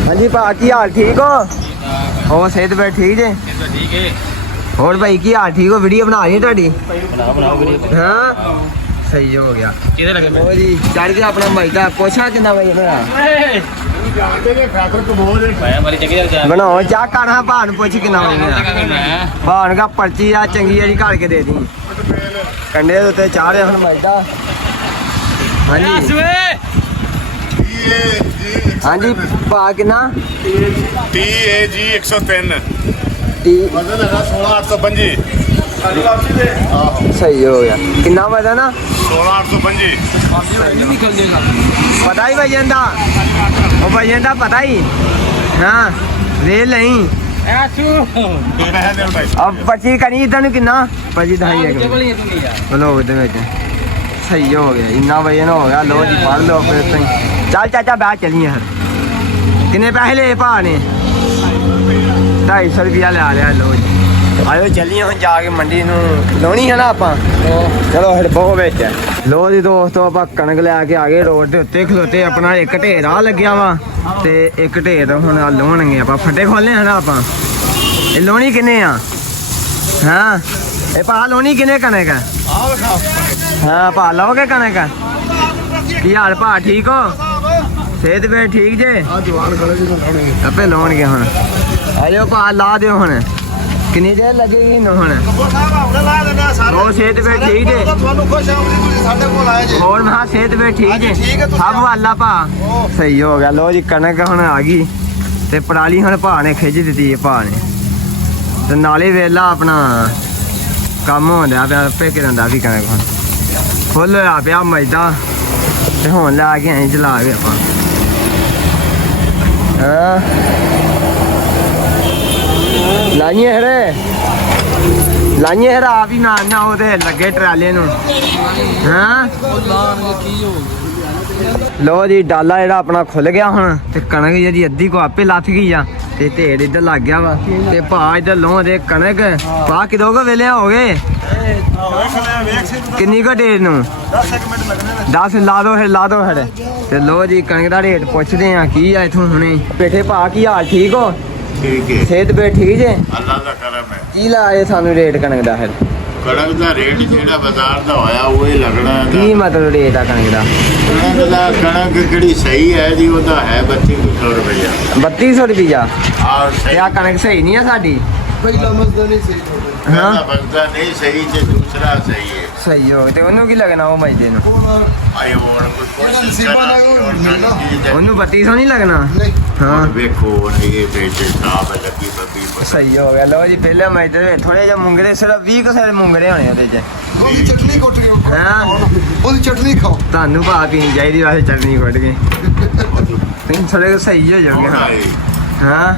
ਹਾਂਜੀ ਭਾ ਕੀ ਹਾਲ ਠੀਕ ਹੋ ਹੋਰ ਸਿਹਤ ਬੈ ਠੀਕ ਜੇ ਠੀਕ ਹੈ ਹੋਰ ਭਾਈ ਕੀ ਹਾਲ ਠੀਕ ਹੋ ਵੀਡੀਓ ਬਣਾ ਰਹੀ ਤੁਹਾਡੀ ਬਣਾਓ ਵੀਡੀਓ ਹਾਂ ਸਹੀ ਹੋ ਗਿਆ ਕਿਹਦੇ ਲੱਗੇ ਉਹ ਜੀ ਚੜ ਗਿਆ ਆਪਣਾ ਮਜਦਾ ਪੁੱਛਾ ਕਿੰਨਾ ਵਜਨ ਹੋਇਆ ਜਾਣਦੇ ਨੇ ਫੈਕਟਰ ਕਬੋਲ ਦੇ ਮੈਂ ਮਾਰੀ ਚੰਗੀ ਤਰ੍ਹਾਂ ਜਾਣ ਬਣਾਓ ਚਾਹ ਕਰਨਾ ਭਾਣ ਪੁੱਛ ਕਿੰਨਾ ਵਜਨ ਹੋਇਆ ਭਾਣ ਦਾ ਪਰਚੀ ਆ ਚੰਗੀ ਜਿਹੜੀ ਘੜ ਕੇ ਦੇ ਦੀ ਕੰਡੇ ਦੇ ਉੱਤੇ ਚਾਹ ਰਿਹਾ ਹੁਣ ਮਜਦਾ ਹਾਂਜੀ ਹਾਂਜੀ ਭਾ ਕਿੰਨਾ TAG 103 ਟੀ ਵਜ਼ਨ ਹੈਗਾ 16825 ਆਹੋ ਸਹੀ ਹੋ ਗਿਆ ਕਿੰਨਾ ਵਜਦਾ ਨਾ 16825 ਪਤਾ ਹੀ ਵਜਨ ਦਾ ਉਹ ਵਜਨ ਦਾ ਪਤਾ ਹੀ ਹਾਂ ਰੇਲ ਨਹੀਂ ਪੈਸੇ ਦੇ ਉਠਾਈ ਅਬ ਪਰਚੀ ਕਰੀ ਇਦਾਂ ਨੂੰ ਕਿੰਨਾ ਪਰਚੀ ਦਹਾਈ ਹੈ ਬੋਲੋ ਉਹਦੇ ਵਿੱਚ ਸਹੀ ਹੋ ਗਿਆ ਇੰਨਾ ਵਜਨ ਹੋ ਗਿਆ ਲੋ ਜੀ ਪੜ ਲਓ ਫਿਰ ਤੁਸੀਂ ਚੱਲ ਚਾਚਾ ਬਾਹਰ ਚੱਲੀਏ ਹਰ ਕਿੰਨੇ ਪੈਸੇ ਲਏ ਭਾ ਨੇ 250 ਰੁਪਿਆ ਲੈ ਲਿਆ ਲੋ ਜੀ ਆਇਓ ਚੱਲੀਏ ਹੁਣ ਜਾ ਕੇ ਮੰਡੀ ਨੂੰ ਲਾਉਣੀ ਹੈ ਨਾ ਆਪਾਂ ਚਲੋ ਫਿਰ ਬਹੁਤ ਵਿੱਚ ਲੋ ਜੀ ਦੋਸਤੋ ਆਪਾਂ ਕਣਕ ਲੈ ਕੇ ਆ ਗਏ ਰੋਡ ਦੇ ਉੱਤੇ ਖਲੋਤੇ ਆਪਣਾ ਇੱਕ ਢੇਰ ਆ ਲੱਗਿਆ ਵਾ ਤੇ ਇੱਕ ਢੇਰ ਹੁਣ ਲਾਉਣਗੇ ਆਪਾਂ ਫੱਟੇ ਖੋਲਨੇ ਹਨਾ ਆਪਾਂ ਇਹ ਲਾਉਣੀ ਕਿੰਨੇ ਆ ਹਾਂ ਇਹ ਭਾ ਲਾਉਣੀ ਕਿੰਨੇ ਕਣਕ ਹਾਂ ਭਾ ਲਾਓਗੇ ਕਣਕ ਕੀ ਹਾਲ ਭਾ ਠੀਕ ਹੋ ਸਿਹਤ ਵੀ ਠੀਕ ਜੇ ਆ ਜਵਾਨ ਖੜੇ ਜੀ ਲਾਉਣੇ ਆਪੇ ਲਾਉਣਗੇ ਹੁਣ ਆਜੋ ਭਾ ਲਾ ਦਿਓ ਹੁਣ ਕਿੰਨੀ ਦੇਰ ਲੱਗੇਗੀ ਨੂੰ ਹੁਣ ਹੋਰ ਸਿਹਤ ਵੀ ਠੀਕ ਜੇ ਤੁਹਾਨੂੰ ਖੁਸ਼ ਆਉਂਦੀ ਤੁਸੀਂ ਸਾਡੇ ਕੋਲ ਆਏ ਜੀ ਹੋਰ ਮਹਾ ਸਿਹਤ ਵੀ ਠੀਕ ਜੇ ਠੀਕ ਹੈ ਤੁਸੀਂ ਸਭ ਵਾਲਾ ਭਾ ਸਹੀ ਹੋ ਗਿਆ ਲੋ ਜੀ ਕਣਕ ਹੁਣ ਆ ਗਈ ਤੇ ਪਰਾਲੀ ਹੁਣ ਭਾ ਨੇ ਖਿੱਚ ਦਿੱਤੀ ਹੈ ਭਾ ਨੇ ਤੇ ਨਾਲੇ ਵੇਲਾ ਆਪਣਾ ਕੰਮ ਹੁੰਦਾ ਪਿਆ ਪੇਕੇ ਦਿੰਦਾ ਵੀ ਕਣਕ ਹੁਣ ਫੁੱਲ ਹੋਇਆ ਪਿਆ ਮਜਦਾ ਤੇ ਹੁਣ ਲਾ ਕੇ ਐਂ ਚਲਾ ਕੇ ਆਪਾਂ ਹਾਂ ਲਾਈਏ ਹਰੇ ਆ ਵੀ ਨਾ ਉਹਦੇ ਲੱਗੇ ਟਰਾਲੇ ਨੂੰ ਹਾਂ ਲੋ ਜੀ ਡਾਲਾ ਜਿਹੜਾ ਆਪਣਾ ਖੁੱਲ ਗਿਆ ਹੁਣ ਤੇ ਕਣਕ ਜਿਹੜੀ ਅੱਧੀ ਕੋ ਆਪੇ ਲੱਥ ਗਈ ਆ ਤੇ ਢੇਰ ਇੱਧਰ ਲੱਗ ਗਿਆ ਵਾ ਤੇ ਭਾ ਇੱਧਰ ਲੋਹ ਦੇ ਕਣਕ ਭਾ ਕਿਦੋਂ ਕੋ ਵੇਲੇ ਹੋ ਗਏ ਕਿੰਨੀ ਕੋ ਢੇਰ ਨੂੰ 10 ਲਾ ਦੋ ਫਿਰ ਤੇ ਲੋ ਜੀ ਕਣਕ ਦਾ ਰੇਟ ਪੁੱਛਦੇ ਆ ਕੀ ਆ ਇਥੋਂ ਹੁਣੇ ਬੈਠੇ ਭਾ ਕੀ ਹਾਲ ਠੀਕ ਹੋ ਠੀਕ ਹੈ ਸਿਹਤ ਬੇ ਠੀਕ ਜੇ ਅੱਲਾ ਦਾ ਕਰਮ ਹੈ ਕੀ ਲਾਏ ਸਾਨੂੰ ਰੇਟ ਕਣਕ ਦਾ ਫਿਰ ਕਣਕ ਦਾ ਰੇਟ ਜਿਹੜਾ ਬਾਜ਼ਾਰ ਦਾ ਹੋਇਆ ਉਹ ਹੀ ਲੱਗਣਾ ਕੀ ਮਤਲਬ ਰੇਟ ਆ ਕਣਕ ਦਾ ਕਣਕ ਜਿਹੜੀ ਸਹੀ ਹੈ ਜੀ ਉਹਦਾ ਹੈ 3200 ਰੁਪਇਆ 3200 ਰੁਪਈਆ ਆਹ ਤੇ ਸਹੀ ਆ ਕਣਕ ਸਹੀ ਨਹੀਂ ਆ ਸਾਡੀ ਪਹਿਲਾ ਮਸਲਾ ਨਹੀਂ ਸਹੀ ਹਾਂ ਮਸਲਾ ਨਹੀਂ ਸਹੀ ਤੇ ਦੂਸਰਾ ਸਹੀ ਹੈ ਸਹੀ ਹੋ ਤੇ ਉਹਨੂੰ ਕੀ ਲੱਗਣਾ ਉਹ ਮਜਦੇ ਨੂੰ ਆਏ ਹੋਰ ਕੋਈ ਕੋਸ਼ਿਸ਼ ਕਰਾਂ ਉਹਨੂੰ 3200 ਨਹੀਂ ਲੱਗਣਾ ਹਾਂ ਵੇਖੋ ਇਹ ਵੇਚ ਸਾਬ ਲੱਗੀ ਬੱਬੀ ਸਹੀ ਹੋ ਗਿਆ ਲੋ ਜੀ ਪਹਿਲੇ ਮਜਦੇ ਵਿੱਚ ਥੋੜੇ ਜਿਹਾ ਮੁੰਗਰੇ ਸਿਰਫ 20 ਕੁ ਸਾਰੇ ਮੁੰਗਰੇ ਹੋਣੇ ਉਹਦੇ 'ਚ ਉਹਦੀ ਚਟਨੀ ਕੁੱਟਣੀ ਹਾਂ ਉਹਦੀ ਚਟਨੀ ਖਾਓ ਤੁਹਾਨੂੰ ਭਾ ਪੀਣੀ ਚਾਹੀਦੀ ਵਾਸਤੇ ਚਟਨੀ ਕੱਢ ਕੇ ਤੁਸੀਂ ਥੋੜੇ ਸਹੀ ਹੋ ਜਾਓਗੇ ਹਾਂ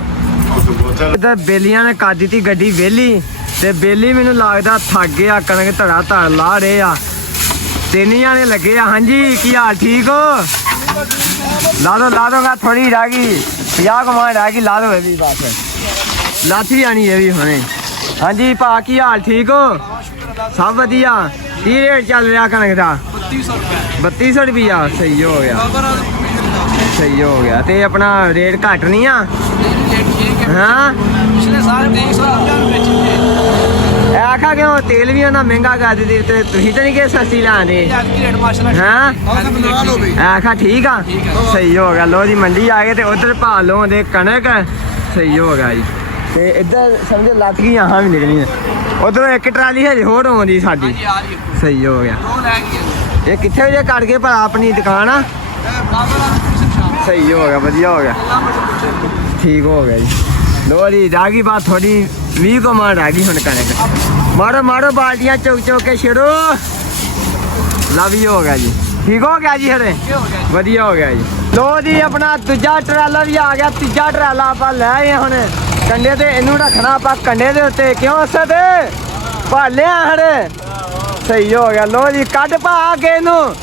ਇਧਰ ਬੇਲੀਆਂ ਨੇ ਕਰ ਦਿੱਤੀ ਗੱਡੀ ਵਿਹਲੀ ਤੇ ਬੇਲੀ ਮੈਨੂੰ ਲੱਗਦਾ ਥੱਕ ਗਿਆ ਕਣਕ ਧੜਾ ਧੜ ਲਾ ਰਹੇ ਆ ਤਿੰਨ ਜਾਣੇ ਲੱਗੇ ਆ ਹਾਂਜੀ ਕੀ ਹਾਲ ਠੀਕ ਹੋ ਲਾ ਦੋਗਾ ਥੋੜੀ ਰਹਿ ਗਈ 50 ਕਮਾਂਡ ਰਹਿ ਗਈ ਲਾ ਦੋ ਇਹ ਵੀ ਬਸ ਲਾਥੀ ਆਣੀ ਇਹ ਵੀ ਹੁਣੇ ਹਾਂਜੀ ਭਾ ਕੀ ਹਾਲ ਠੀਕ ਹੋ ਸਭ ਵਧੀਆ ਕੀ ਰੇਟ ਚੱਲ ਰਿਹਾ ਕਣਕ ਦਾ 3200 ਰੁਪਿਆ ਸਹੀ ਹੋ ਗਿਆ ਤੇ ਆਪਣਾ ਰੇਟ ਘੱਟ ਨਹੀਂ ਆ ਹਾਂ ਪਿਛਲੇ ਸਾਲ 2300 ਵਿੱਚ ਆਖਾ ਕਿਉਂ ਤੇਲ ਵੀ ਉਹਨਾਂ ਮਹਿੰਗਾ ਕਰ ਦਿੱਤੀ ਤੇ ਤੁਸੀਂ ਤਾਂ ਨਹੀਂ ਕਿ ਸਸਤੀ ਲਾਉਂਦੇ ਰੇਟ ਮਾਸ਼ਾਅੱਲਾ ਹਾਂ ਆਖਾ ਠੀਕ ਆ ਸਹੀ ਹੋ ਗਿਆ ਲੋ ਜੀ ਮੰਡੀ ਆ ਗਏ ਤੇ ਉਧਰ ਭਾ ਲੋ ਦੇ ਕਣਕ ਸਹੀ ਹੋ ਗਿਆ ਜੀ ਤੇ ਇੱਧਰ ਸਮਝੋ ਲੱਗ ਗਈ ਆਹਾਂ ਵੀ ਨਿਕਲੀਆਂ ਉਧਰੋਂ ਇੱਕ ਟਰਾਲੀ ਹਜੇ ਹੋਰ ਆਉਂਦੀ ਸਾਡੀ ਹਾਂਜੀ ਆ ਰਹੀ ਹੈ ਸਹੀ ਹੋ ਗਿਆ ਦੋ ਲੈ ਗਏ ਇਹ ਕਿੱਥੇ ਜੇ ਕੱਢ ਕੇ ਭਲਾ ਆਪਣੀ ਦੁਕਾਨ ਆ ਸਹੀ ਹੋ ਗਿਆ ਵਧੀਆ ਹੋ ਗਿਆ ਠੀਕ ਹੋ ਗਿਆ ਜੀ ਲੋ ਜੀ ਰਹਿ ਗਈ ਬਾਤ ਥੋੜੀ 20 ਕਮਾਂ ਰਹਿ ਗਈ ਹੁਣ ਕਣਕ ਮਾਰੋ ਮਾਰੋ ਬਾਲਟੀਆਂ ਚੁੱਕ ਚੁੱਕ ਕੇ ਛੇੜੋ ਲਵ ਹੀ ਹੋ ਗਿਆ ਜੀ ਠੀਕ ਹੋ ਗਿਆ ਜੀ ਹਰੇ ਵਧੀਆ ਹੋ ਗਿਆ ਜੀ ਲੋ ਜੀ ਆਪਣਾ ਦੂਜਾ ਟਰਾਲਾ ਵੀ ਆ ਗਿਆ ਤੀਜਾ ਟਰਾਲਾ ਆਪਾਂ ਲੈ ਆਏ ਹੁਣ ਕੰਡੇ ਤੇ ਇਹਨੂੰ ਰੱਖਣਾ ਆਪਾਂ ਕੰਡੇ ਦੇ ਉੱਤੇ ਕਿਉਂ ਅਸਦ ਭਾਲਿਆ ਹਰੇ ਸਹੀ ਹੋ ਗਿਆ ਲੋ ਜੀ ਕੱਢ ਪਾ ਕੇ ਇਹਨੂੰ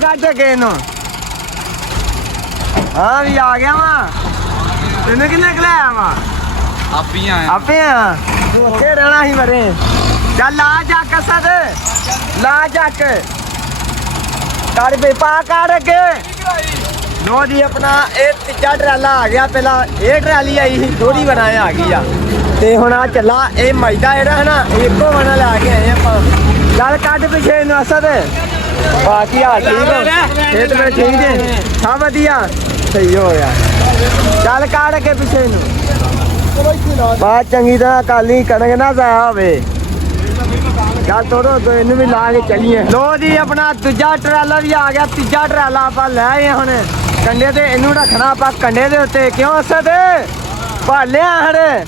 ਕੱਢ ਕੇ ਇਹਨੂੰ ਹਾਂ ਵੀ ਆ ਗਿਆ ਵਾ ਤੈਨੂੰ ਕਿੰਨੇ ਕਲਾਇਆ ਵਾ ਆਪੇ ਆ ਤੂੰ ਉੱਥੇ ਰਹਿਣਾ ਸੀ ਮਰੇ ਚੱਲ ਲਾ ਚੱਕ ਅਸਦ ਲਾ ਚੱਕ ਕਰ ਬੇ ਪਾ ਕਰ ਅੱਗੇ ਲੋ ਜੀ ਆਪਣਾ ਇਹ ਤੀਜਾ ਟਰਾਲਾ ਆ ਗਿਆ ਪਹਿਲਾਂ ਇਹ ਟਰਾਲੀ ਆਈ ਸੀ ਥੋੜੀ ਬਣਾਇਆ ਆ ਗਈ ਆ ਤੇ ਹੁਣ ਆ ਚੱਲਾ ਇਹ ਮੈਦਾ ਜਿਹੜਾ ਹੈ ਨਾ ਇੱਕੋ ਬਣਾ ਲਾ ਕੇ ਆਏ ਆਪਾਂ ਚੱਲ ਕੱਢ ਪਿੱਛੇ ਨੂੰ ਅਸਦ ਬਾਕੀ ਆ ਠੀਕ ਹੋ ਖੇਤ ਵਿੱਚ ਠੀਕ ਜੇ ਸਭ ਵਧੀਆ ਸਹੀ ਹੋ ਗਿਆ ਚੱਲ ਕੱਢ ਕੇ ਪਿੱਛੇ ਨੂੰ ਬਾਤ ਚੰਗੀ ਤਰ੍ਹਾਂ ਕਾਲੀ ਕਣਕ ਨਾ ਜਾਇਆ ਹੋਵੇ ਚੱਲ ਤੋੜੋ ਤੋ ਇਹਨੂੰ ਵੀ ਲਾ ਕੇ ਚੱਲੀਏ ਲੋ ਜੀ ਆਪਣਾ ਦੂਜਾ ਟਰਾਲਾ ਵੀ ਆ ਗਿਆ ਤੀਜਾ ਟਰਾਲਾ ਆਪਾਂ ਲੈ ਆਏ ਹੁਣ ਕੰਡੇ ਤੇ ਇਹਨੂੰ ਰੱਖਣਾ ਆਪਾਂ ਕੰਡੇ ਦੇ ਉੱਤੇ ਕਿਉਂ ਅਸਦ ਭਾਲਿਆ ਹਰੇ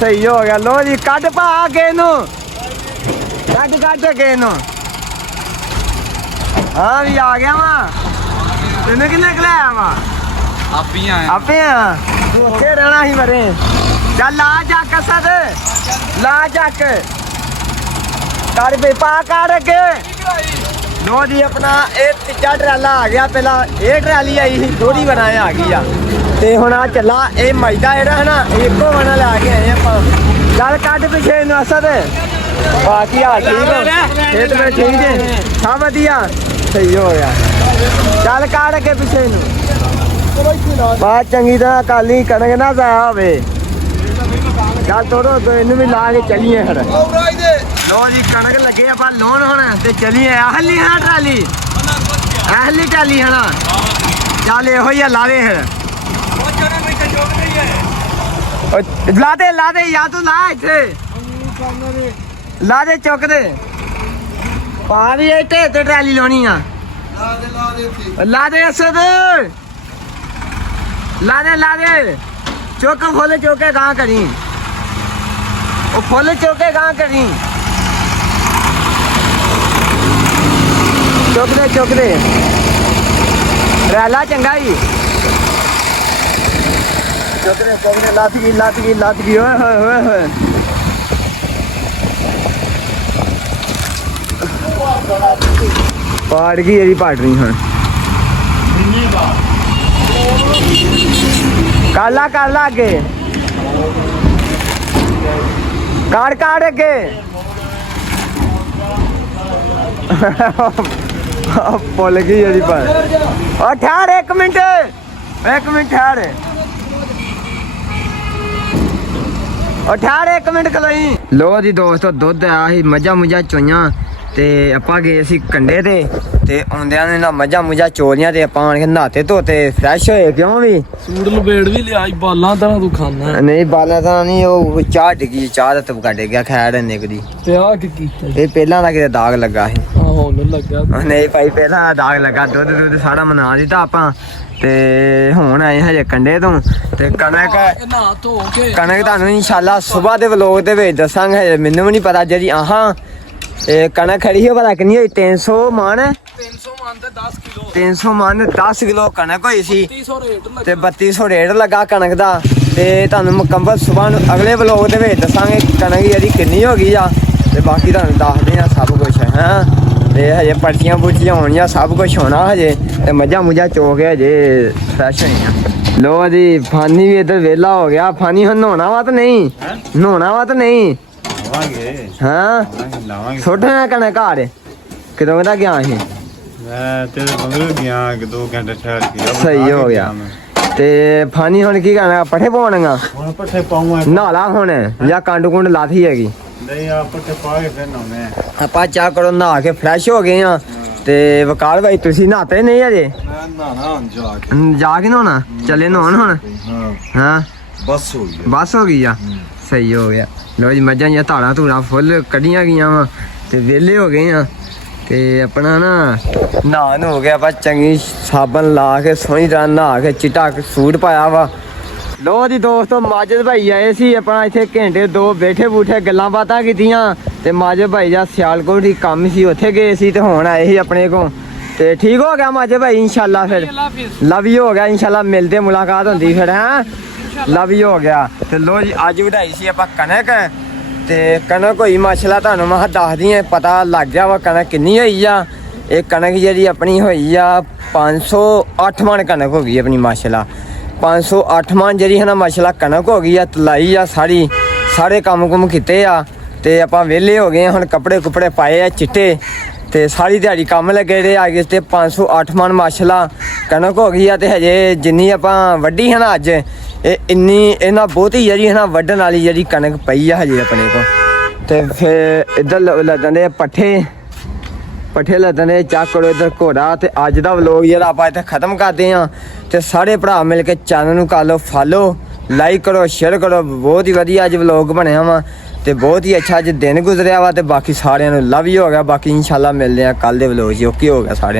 ਸਹੀ ਹੋ ਗਿਆ ਲੋ ਜੀ ਕੱਢ ਪਾ ਕੇ ਇਹਨੂੰ ਕੱਢ ਕੇ ਇਹਨੂੰ ਹਾਂ ਵੀ ਆ ਗਿਆ ਵਾ ਤੈਨੂੰ ਕਿੰਨੇ ਕਲਾਇਆ ਵਾ ਆਪੇ ਆ ਤੂੰ ਉੱਥੇ ਰਹਿਣਾ ਸੀ ਮਰੇ ਚੱਲ ਲਾ ਚੱਕ ਅਸਦ ਲਾ ਚੱਕ ਕਰ ਬੇ ਪਾ ਕਰ ਅੱਗੇ ਲੋ ਜੀ ਆਪਣਾ ਇਹ ਤੀਜਾ ਟਰਾਲਾ ਆ ਗਿਆ ਪਹਿਲਾਂ ਇਹ ਟਰਾਲੀ ਆਈ ਸੀ ਥੋੜੀ ਬਣਾਇਆ ਆ ਗਈ ਆ ਤੇ ਹੁਣ ਆ ਚੱਲਾ ਇਹ ਮੈਦਾ ਜਿਹੜਾ ਹੈ ਨਾ ਇੱਕੋ ਬਣਾ ਲਾ ਕੇ ਆਏ ਆਪਾਂ ਚੱਲ ਕੱਢ ਪਿੱਛੇ ਨੂੰ ਅਸਦ ਬਾਕੀ ਆ ਠੀਕ ਹੋ ਖੇਤ ਵਿੱਚ ਠੀਕ ਜੇ ਸਭ ਵਧੀਆ ਸਹੀ ਹੋ ਗਿਆ ਚੱਲ ਕੱਢ ਕੇ ਪਿੱਛੇ ਨੂੰ ਬਾਤ ਚੰਗੀ ਤਰ੍ਹਾਂ ਕਾਲੀ ਕਣਕ ਨਾ ਜਾਇਆ ਹੋਵੇ ਚੱਲ ਤੋੜੋ ਤੋ ਇਹਨੂੰ ਵੀ ਲਾ ਕੇ ਚੱਲੀਏ ਫਿਰ ਲੋ ਜੀ ਕਣਕ ਲੱਗੇ ਆਪਾਂ ਲੋਨ ਹੁਣ ਤੇ ਚੱਲੀਏ ਆਹਲੀ ਹੈ ਟਰਾਲੀ ਆਹਲੀ ਟਰਾਲੀ ਹੈ ਨਾ ਚੱਲ ਇਹੋ ਹੀ ਆ ਲਾਵੇ ਫਿਰ ਲਾ ਦੇ ਯਾ ਤੂੰ ਲਾ ਇੱਥੇ ਲਾ ਦੇ ਚੁੱਕ ਦੇ ਪਾ ਵੀ ਇਹ ਤੇ ਟਰਾਲੀ ਲਾਉਣੀ ਆ ਲਾ ਦੇ ਅਸਦ ਲਾ ਦੇ ਚੁੱਕ ਫੁੱਲ ਚੁੱਕੇ ਗਾਂ ਕਰੀ ਉਹ ਫੁੱਲ ਚੁੱਕੇ ਗਾਂ ਕਰੀ ਚੁੱਕ ਦੇ ਟਰਾਲਾ ਚੰਗਾ ਹੀ ਚੁੱਕ ਦੇ ਲੱਤ ਗਈ ਓਏ ਹੋਏ ਪਾੜ ਗਈ ਇਹਦੀ ਪਾਟਣੀ ਹੁਣ ਕਾਲਾ ਅੱਗੇ ਕਾੜ ਅੱਗੇ ਭੁੱਲ ਗਈ ਇਹਦੀ ਪਰ ਉਹ ਠਹਿਰ ਇੱਕ ਮਿੰਟ ਠਹਿਰ ਉਹ ਠਹਿਰ ਇੱਕ ਮਿੰਟ ਖਲੋਈ ਲੋ ਜੀ ਦੋਸਤੋ ਦੁੱਧ ਆਇਆ ਸੀ ਮੱਝਾਂ ਚੋਈਆਂ ਤੇ ਆਪਾਂ ਗਏ ਸੀ ਕੰਡੇ ਤੇ ਆਉਂਦਿਆਂ ਨੇ ਨਾ ਮੱਝਾਂ ਚੋਲੀਆਂ ਤੇ ਆਪਾਂ ਆਣ ਕੇ ਨਹਾਤੇ ਧੋਤੇ ਫਰੈਸ਼ ਹੋਏ ਕਿਉਂ ਵੀ ਸੂਟ ਲਪੇੜ ਵੀ ਲਿਆ ਬਾਲਾਂ ਤਾਂ ਤੂੰ ਖਾਣਾ ਨਹੀਂ ਬਾਲਾਂ ਤਾਂ ਨਹੀਂ ਉਹ ਚਾਹ ਡਿੱਗੀ ਚਾਹ ਦਾ ਤਬਕਾ ਡਿੱਗ ਗਿਆ ਖੈੜ ਨਿਕਦੀ ਤੇ ਆ ਕੀ ਕੀਤਾ ਇਹ ਪਹਿਲਾਂ ਦਾ ਕਿਤੇ ਦਾਗ ਲੱਗਾ ਸੀ ਆਹੋ ਉਹਨੂੰ ਲੱਗਾ ਨਹੀਂ ਭਾਈ ਪਹਿਲਾਂ ਦਾ ਦਾਗ ਲੱਗਾ ਦੁੱਧ ਸਾਰਾ ਮਨਾ ਦਿੱਤਾ ਆਪਾਂ ਤੇ ਹੁਣ ਆਏ ਹਜੇ ਕੰਡੇ ਤੋਂ ਤੇ ਕਣਕ ਨਹਾ ਧੋ ਕੇ ਤੁਹਾਨੂੰ ਇਨਸ਼ਾਅੱਲਾ ਸਵੇਰ ਦੇ ਵਲੋਗ ਦੇ ਵਿੱਚ ਦੱਸਾਂਗੇ ਮੈਨੂੰ ਵੀ ਨਹੀਂ ਪਤਾ ਜਿਹੜੀ ਆਹਾਂ ਇਹ ਕਣਕ ਖੜੀ ਹੋ ਪਤਾ ਕਿੰਨੀ ਹੋਈ 300 ਮਣ 300 ਮਣ ਤੇ 10 ਕਿਲੋ 300 ਮਣ 10 ਕਿਲੋ ਕਣਕ ਹੋਈ ਸੀ 300 ਰੇਟ ਲੱਗਾ ਤੇ 3200 ਰੇਟ ਲੱਗਾ ਕਣਕ ਦਾ ਤੇ ਤੁਹਾਨੂੰ ਮੁਕੰਮਲ ਸਵੇਰ ਨੂੰ ਅਗਲੇ ਵਲੋਗ ਦੇ ਵਿੱਚ ਦੱਸਾਂਗੇ ਕਣਕ ਜਿਹੜੀ ਕਿੰਨੀ ਹੋ ਗਈ ਆ ਤੇ ਬਾਕੀ ਤੁਹਾਨੂੰ ਦੱਸਦੇ ਆ ਸਭ ਕੁਝ ਹੈ ਤੇ ਹਜੇ ਪਰਚੀਆਂ ਪੁਰਚੀਆਂ ਹੋਣੀਆਂ ਸਭ ਕੁਝ ਹੋਣਾ ਹਜੇ ਤੇ ਮੱਝਾਂ ਚੋ ਕੇ ਹਜੇ ਫਰੈਸ਼ ਹੋਈਆਂ ਲੋ ਜੀ ਫਾਨੀ ਵੀ ਇੱਧਰ ਵਿਹਲਾ ਹੋ ਗਿਆ ਫਾਨੀ ਹੁਣ ਨਹਾਉਣਾ ਵਾ ਤਾਂ ਨਹੀਂ ਹਾਂ ਛੋਟਾ ਕਣਕ ਘਰ ਕਿਦੋਂ ਕਹਿੰਦਾ ਗਿਆ ਸੀ ਮੈਂ ਤੇ ਬੰਗਲੌਰ ਗਿਆ 2 ਘੰਟੇ ਠਹਿਰ ਕੇ ਸਹੀ ਹੋ ਗਿਆ ਤੇ ਫਾਨੀ ਹੁਣ ਕੀ ਕਰਨਾ ਪੱਠੇ ਪਾਉਣਗਾ ਹੁਣ ਪੱਠੇ ਪਾਉਂਗਾ ਨਹਾਲਾ ਹੁਣ ਜਾਂ ਕੰਡ ਕੁੰਡ ਲਾਥੀ ਹੈਗੀ ਨਹੀਂ ਆ ਪੱਠੇ ਪਾ ਕੇ ਫਿਰ ਨਹਾਉਣੇ ਆਪਾਂ ਚਾਹ ਕਰੋ ਨਹਾ ਕੇ ਫਰੈਸ਼ ਹੋ ਗਏ ਆ ਤੇ ਵਕਾਲ ਭਾਈ ਤੁਸੀਂ ਨਹਾਤੇ ਨਹੀਂ ਅਜੇ ਮੈਂ ਨਹਾਣਾ ਹੁਣ ਜਾ ਜਾ ਕੇ ਨਹਾਉਣਾ ਚੱਲੇ ਨਹਾਉਣ ਹੁਣ ਹਾਂ ਹਾਂ ਬਸ ਹੋ ਗਿਆ ਬਸ ਹੋ ਗਈ ਆ ਸਹੀ ਹੋ ਗਿਆ ਲੋ ਜੀ ਮੱਝਾਂ ਦੀਆਂ ਧਾਰਾਂ ਧੂਰਾਂ ਫੁੱਲ ਕੱਢੀਆਂ ਗਈਆਂ ਵਾ ਤੇ ਵਿਹਲੇ ਹੋ ਗਏ ਆ ਤੇ ਆਪਣਾ ਨਾ ਨਹਾਣ ਹੋ ਗਿਆ ਆਪਾਂ ਚੰਗੀ ਸਾਬਣ ਲਾ ਕੇ ਸੋਹਣੀ ਤਰ੍ਹਾਂ ਨਹਾ ਕੇ ਚਿੱਟਾ ਸੂਟ ਪਾਇਆ ਵਾ ਲੋ ਜੀ ਦੋਸਤੋ ਮਾਜਦ ਭਾਈ ਆਏ ਸੀ ਆਪਣਾ ਇੱਥੇ ਘੰਟੇ 2 ਬੈਠੇ ਬੂਠੇ ਗੱਲਾਂ ਬਾਤਾਂ ਕੀਤੀਆਂ ਤੇ ਮਾਜਦ ਭਾਈ ਦਾ ਸਿਆਲਕੋਟ ਹੀ ਕੰਮ ਸੀ ਉੱਥੇ ਗਏ ਸੀ ਤੇ ਹੁਣ ਆਏ ਸੀ ਆਪਣੇ ਕੋਲ ਤੇ ਠੀਕ ਹੋ ਗਿਆ ਮਾਜਦ ਭਾਈ ਇਨਸ਼ਾਅੱਲਾ ਫਿਰ ਲਵ ਯੂ ਹੋ ਗਿਆ ਇਨਸ਼ਾਅੱਲਾ ਮਿਲਦੇ ਮੁਲਾਕਾਤ ਹੁੰਦੀ ਫਿਰ ਹੈ ਲਵ ਯੂ ਹੋ ਗਿਆ ਤੇ ਲੋ ਜੀ ਅੱਜ ਵਧਾਈ ਸੀ ਆਪਾਂ ਕਣਕ ਤੇ ਕਣਕ ਹੋਈ ਮਾਸ਼ਾਅੱਲਾ ਤੁਹਾਨੂੰ ਮੈਂ ਦੱਸਦੀ ਆ ਪਤਾ ਲੱਗ ਗਿਆ ਵਾ ਕਣਕ ਕਿੰਨੀ ਹੋਈ ਆ ਇਹ ਕਣਕ ਜਿਹੜੀ ਆਪਣੀ ਹੋਈ ਆ 508 ਮਣ ਕਣਕ ਹੋ ਗਈ ਆਪਣੀ ਮਾਸ਼ਾਅੱਲਾ 508 ਮਣ ਜਿਹੜੀ ਹੈ ਨਾ ਮਾਸ਼ਾਅੱਲਾ ਕਣਕ ਹੋ ਗਈ ਆ ਤਲਾਈ ਆ ਸਾਰੇ ਕੰਮ ਕੀਤੇ ਆ ਤੇ ਆਪਾਂ ਵਿਹਲੇ ਹੋ ਗਏ ਆ ਹੁਣ ਕੱਪੜੇ ਕੁਪੜੇ ਪਾਏ ਆ ਚਿੱਟੇ ਤੇ ਸਾਰੀ ਦਿਹਾੜੀ ਕੰਮ ਲੱਗੇ ਰਹੇ ਆ ਗਏ ਤੇ 508 ਮਣ ਮਾਸ਼ਾਅੱਲਾ ਕਣਕ ਹੋ ਗਈ ਆ ਤੇ ਹਜੇ ਜਿੰਨੀ ਆਪਾਂ ਵੱਢੀ ਹੈ ਨਾ ਅੱਜ ਇਹ ਇੰਨੀ ਇਹਨਾਂ ਬਹੁਤੀ ਜਿਹੜੀ ਹੈ ਨਾ ਵੱਢਣ ਵਾਲੀ ਜਿਹੜੀ ਕਣਕ ਪਈ ਆ ਹਜੇ ਆਪਣੇ ਕੋਲ ਤੇ ਫਿਰ ਇੱਧਰ ਲੱਦਣ ਦੇ ਪੱਠੇ ਲੱਦਣ ਦੇ ਚੱਕੜੋ ਇੱਧਰ ਘੋੜਾ ਤੇ ਅੱਜ ਦਾ ਵਲੋਗ ਜਿਹੜਾ ਆਪਾਂ ਇੱਥੇ ਖਤਮ ਕਰਦੇ ਆ ਤੇ ਸਾਰੇ ਭਰਾ ਮਿਲ ਕੇ ਚੈਨਲ ਨੂੰ ਕਰ ਲਓ ਫਾਲੋ ਲਾਈਕ ਕਰੋ ਸ਼ੇਅਰ ਕਰੋ ਬਹੁਤ ਹੀ ਵਧੀਆ ਅੱਜ ਵਲੋਗ ਬਣਿਆ ਵਾ ਤੇ ਬਹੁਤ ਹੀ ਅੱਛਾ ਅੱਜ ਦਿਨ ਗੁਜ਼ਰਿਆ ਵਾ ਤੇ ਬਾਕੀ ਸਾਰਿਆਂ ਨੂੰ ਲਵ ਯੂ ਹੋ ਗਿਆ ਬਾਕੀ ਇਨਸ਼ਾਅੱਲਾ ਮਿਲਦੇ ਆ ਕੱਲ ਦੇ ਵਲੋਗ 'ਚ ਓਕੇ ਹੋ ਗਿਆ ਸਾਰਿਆਂ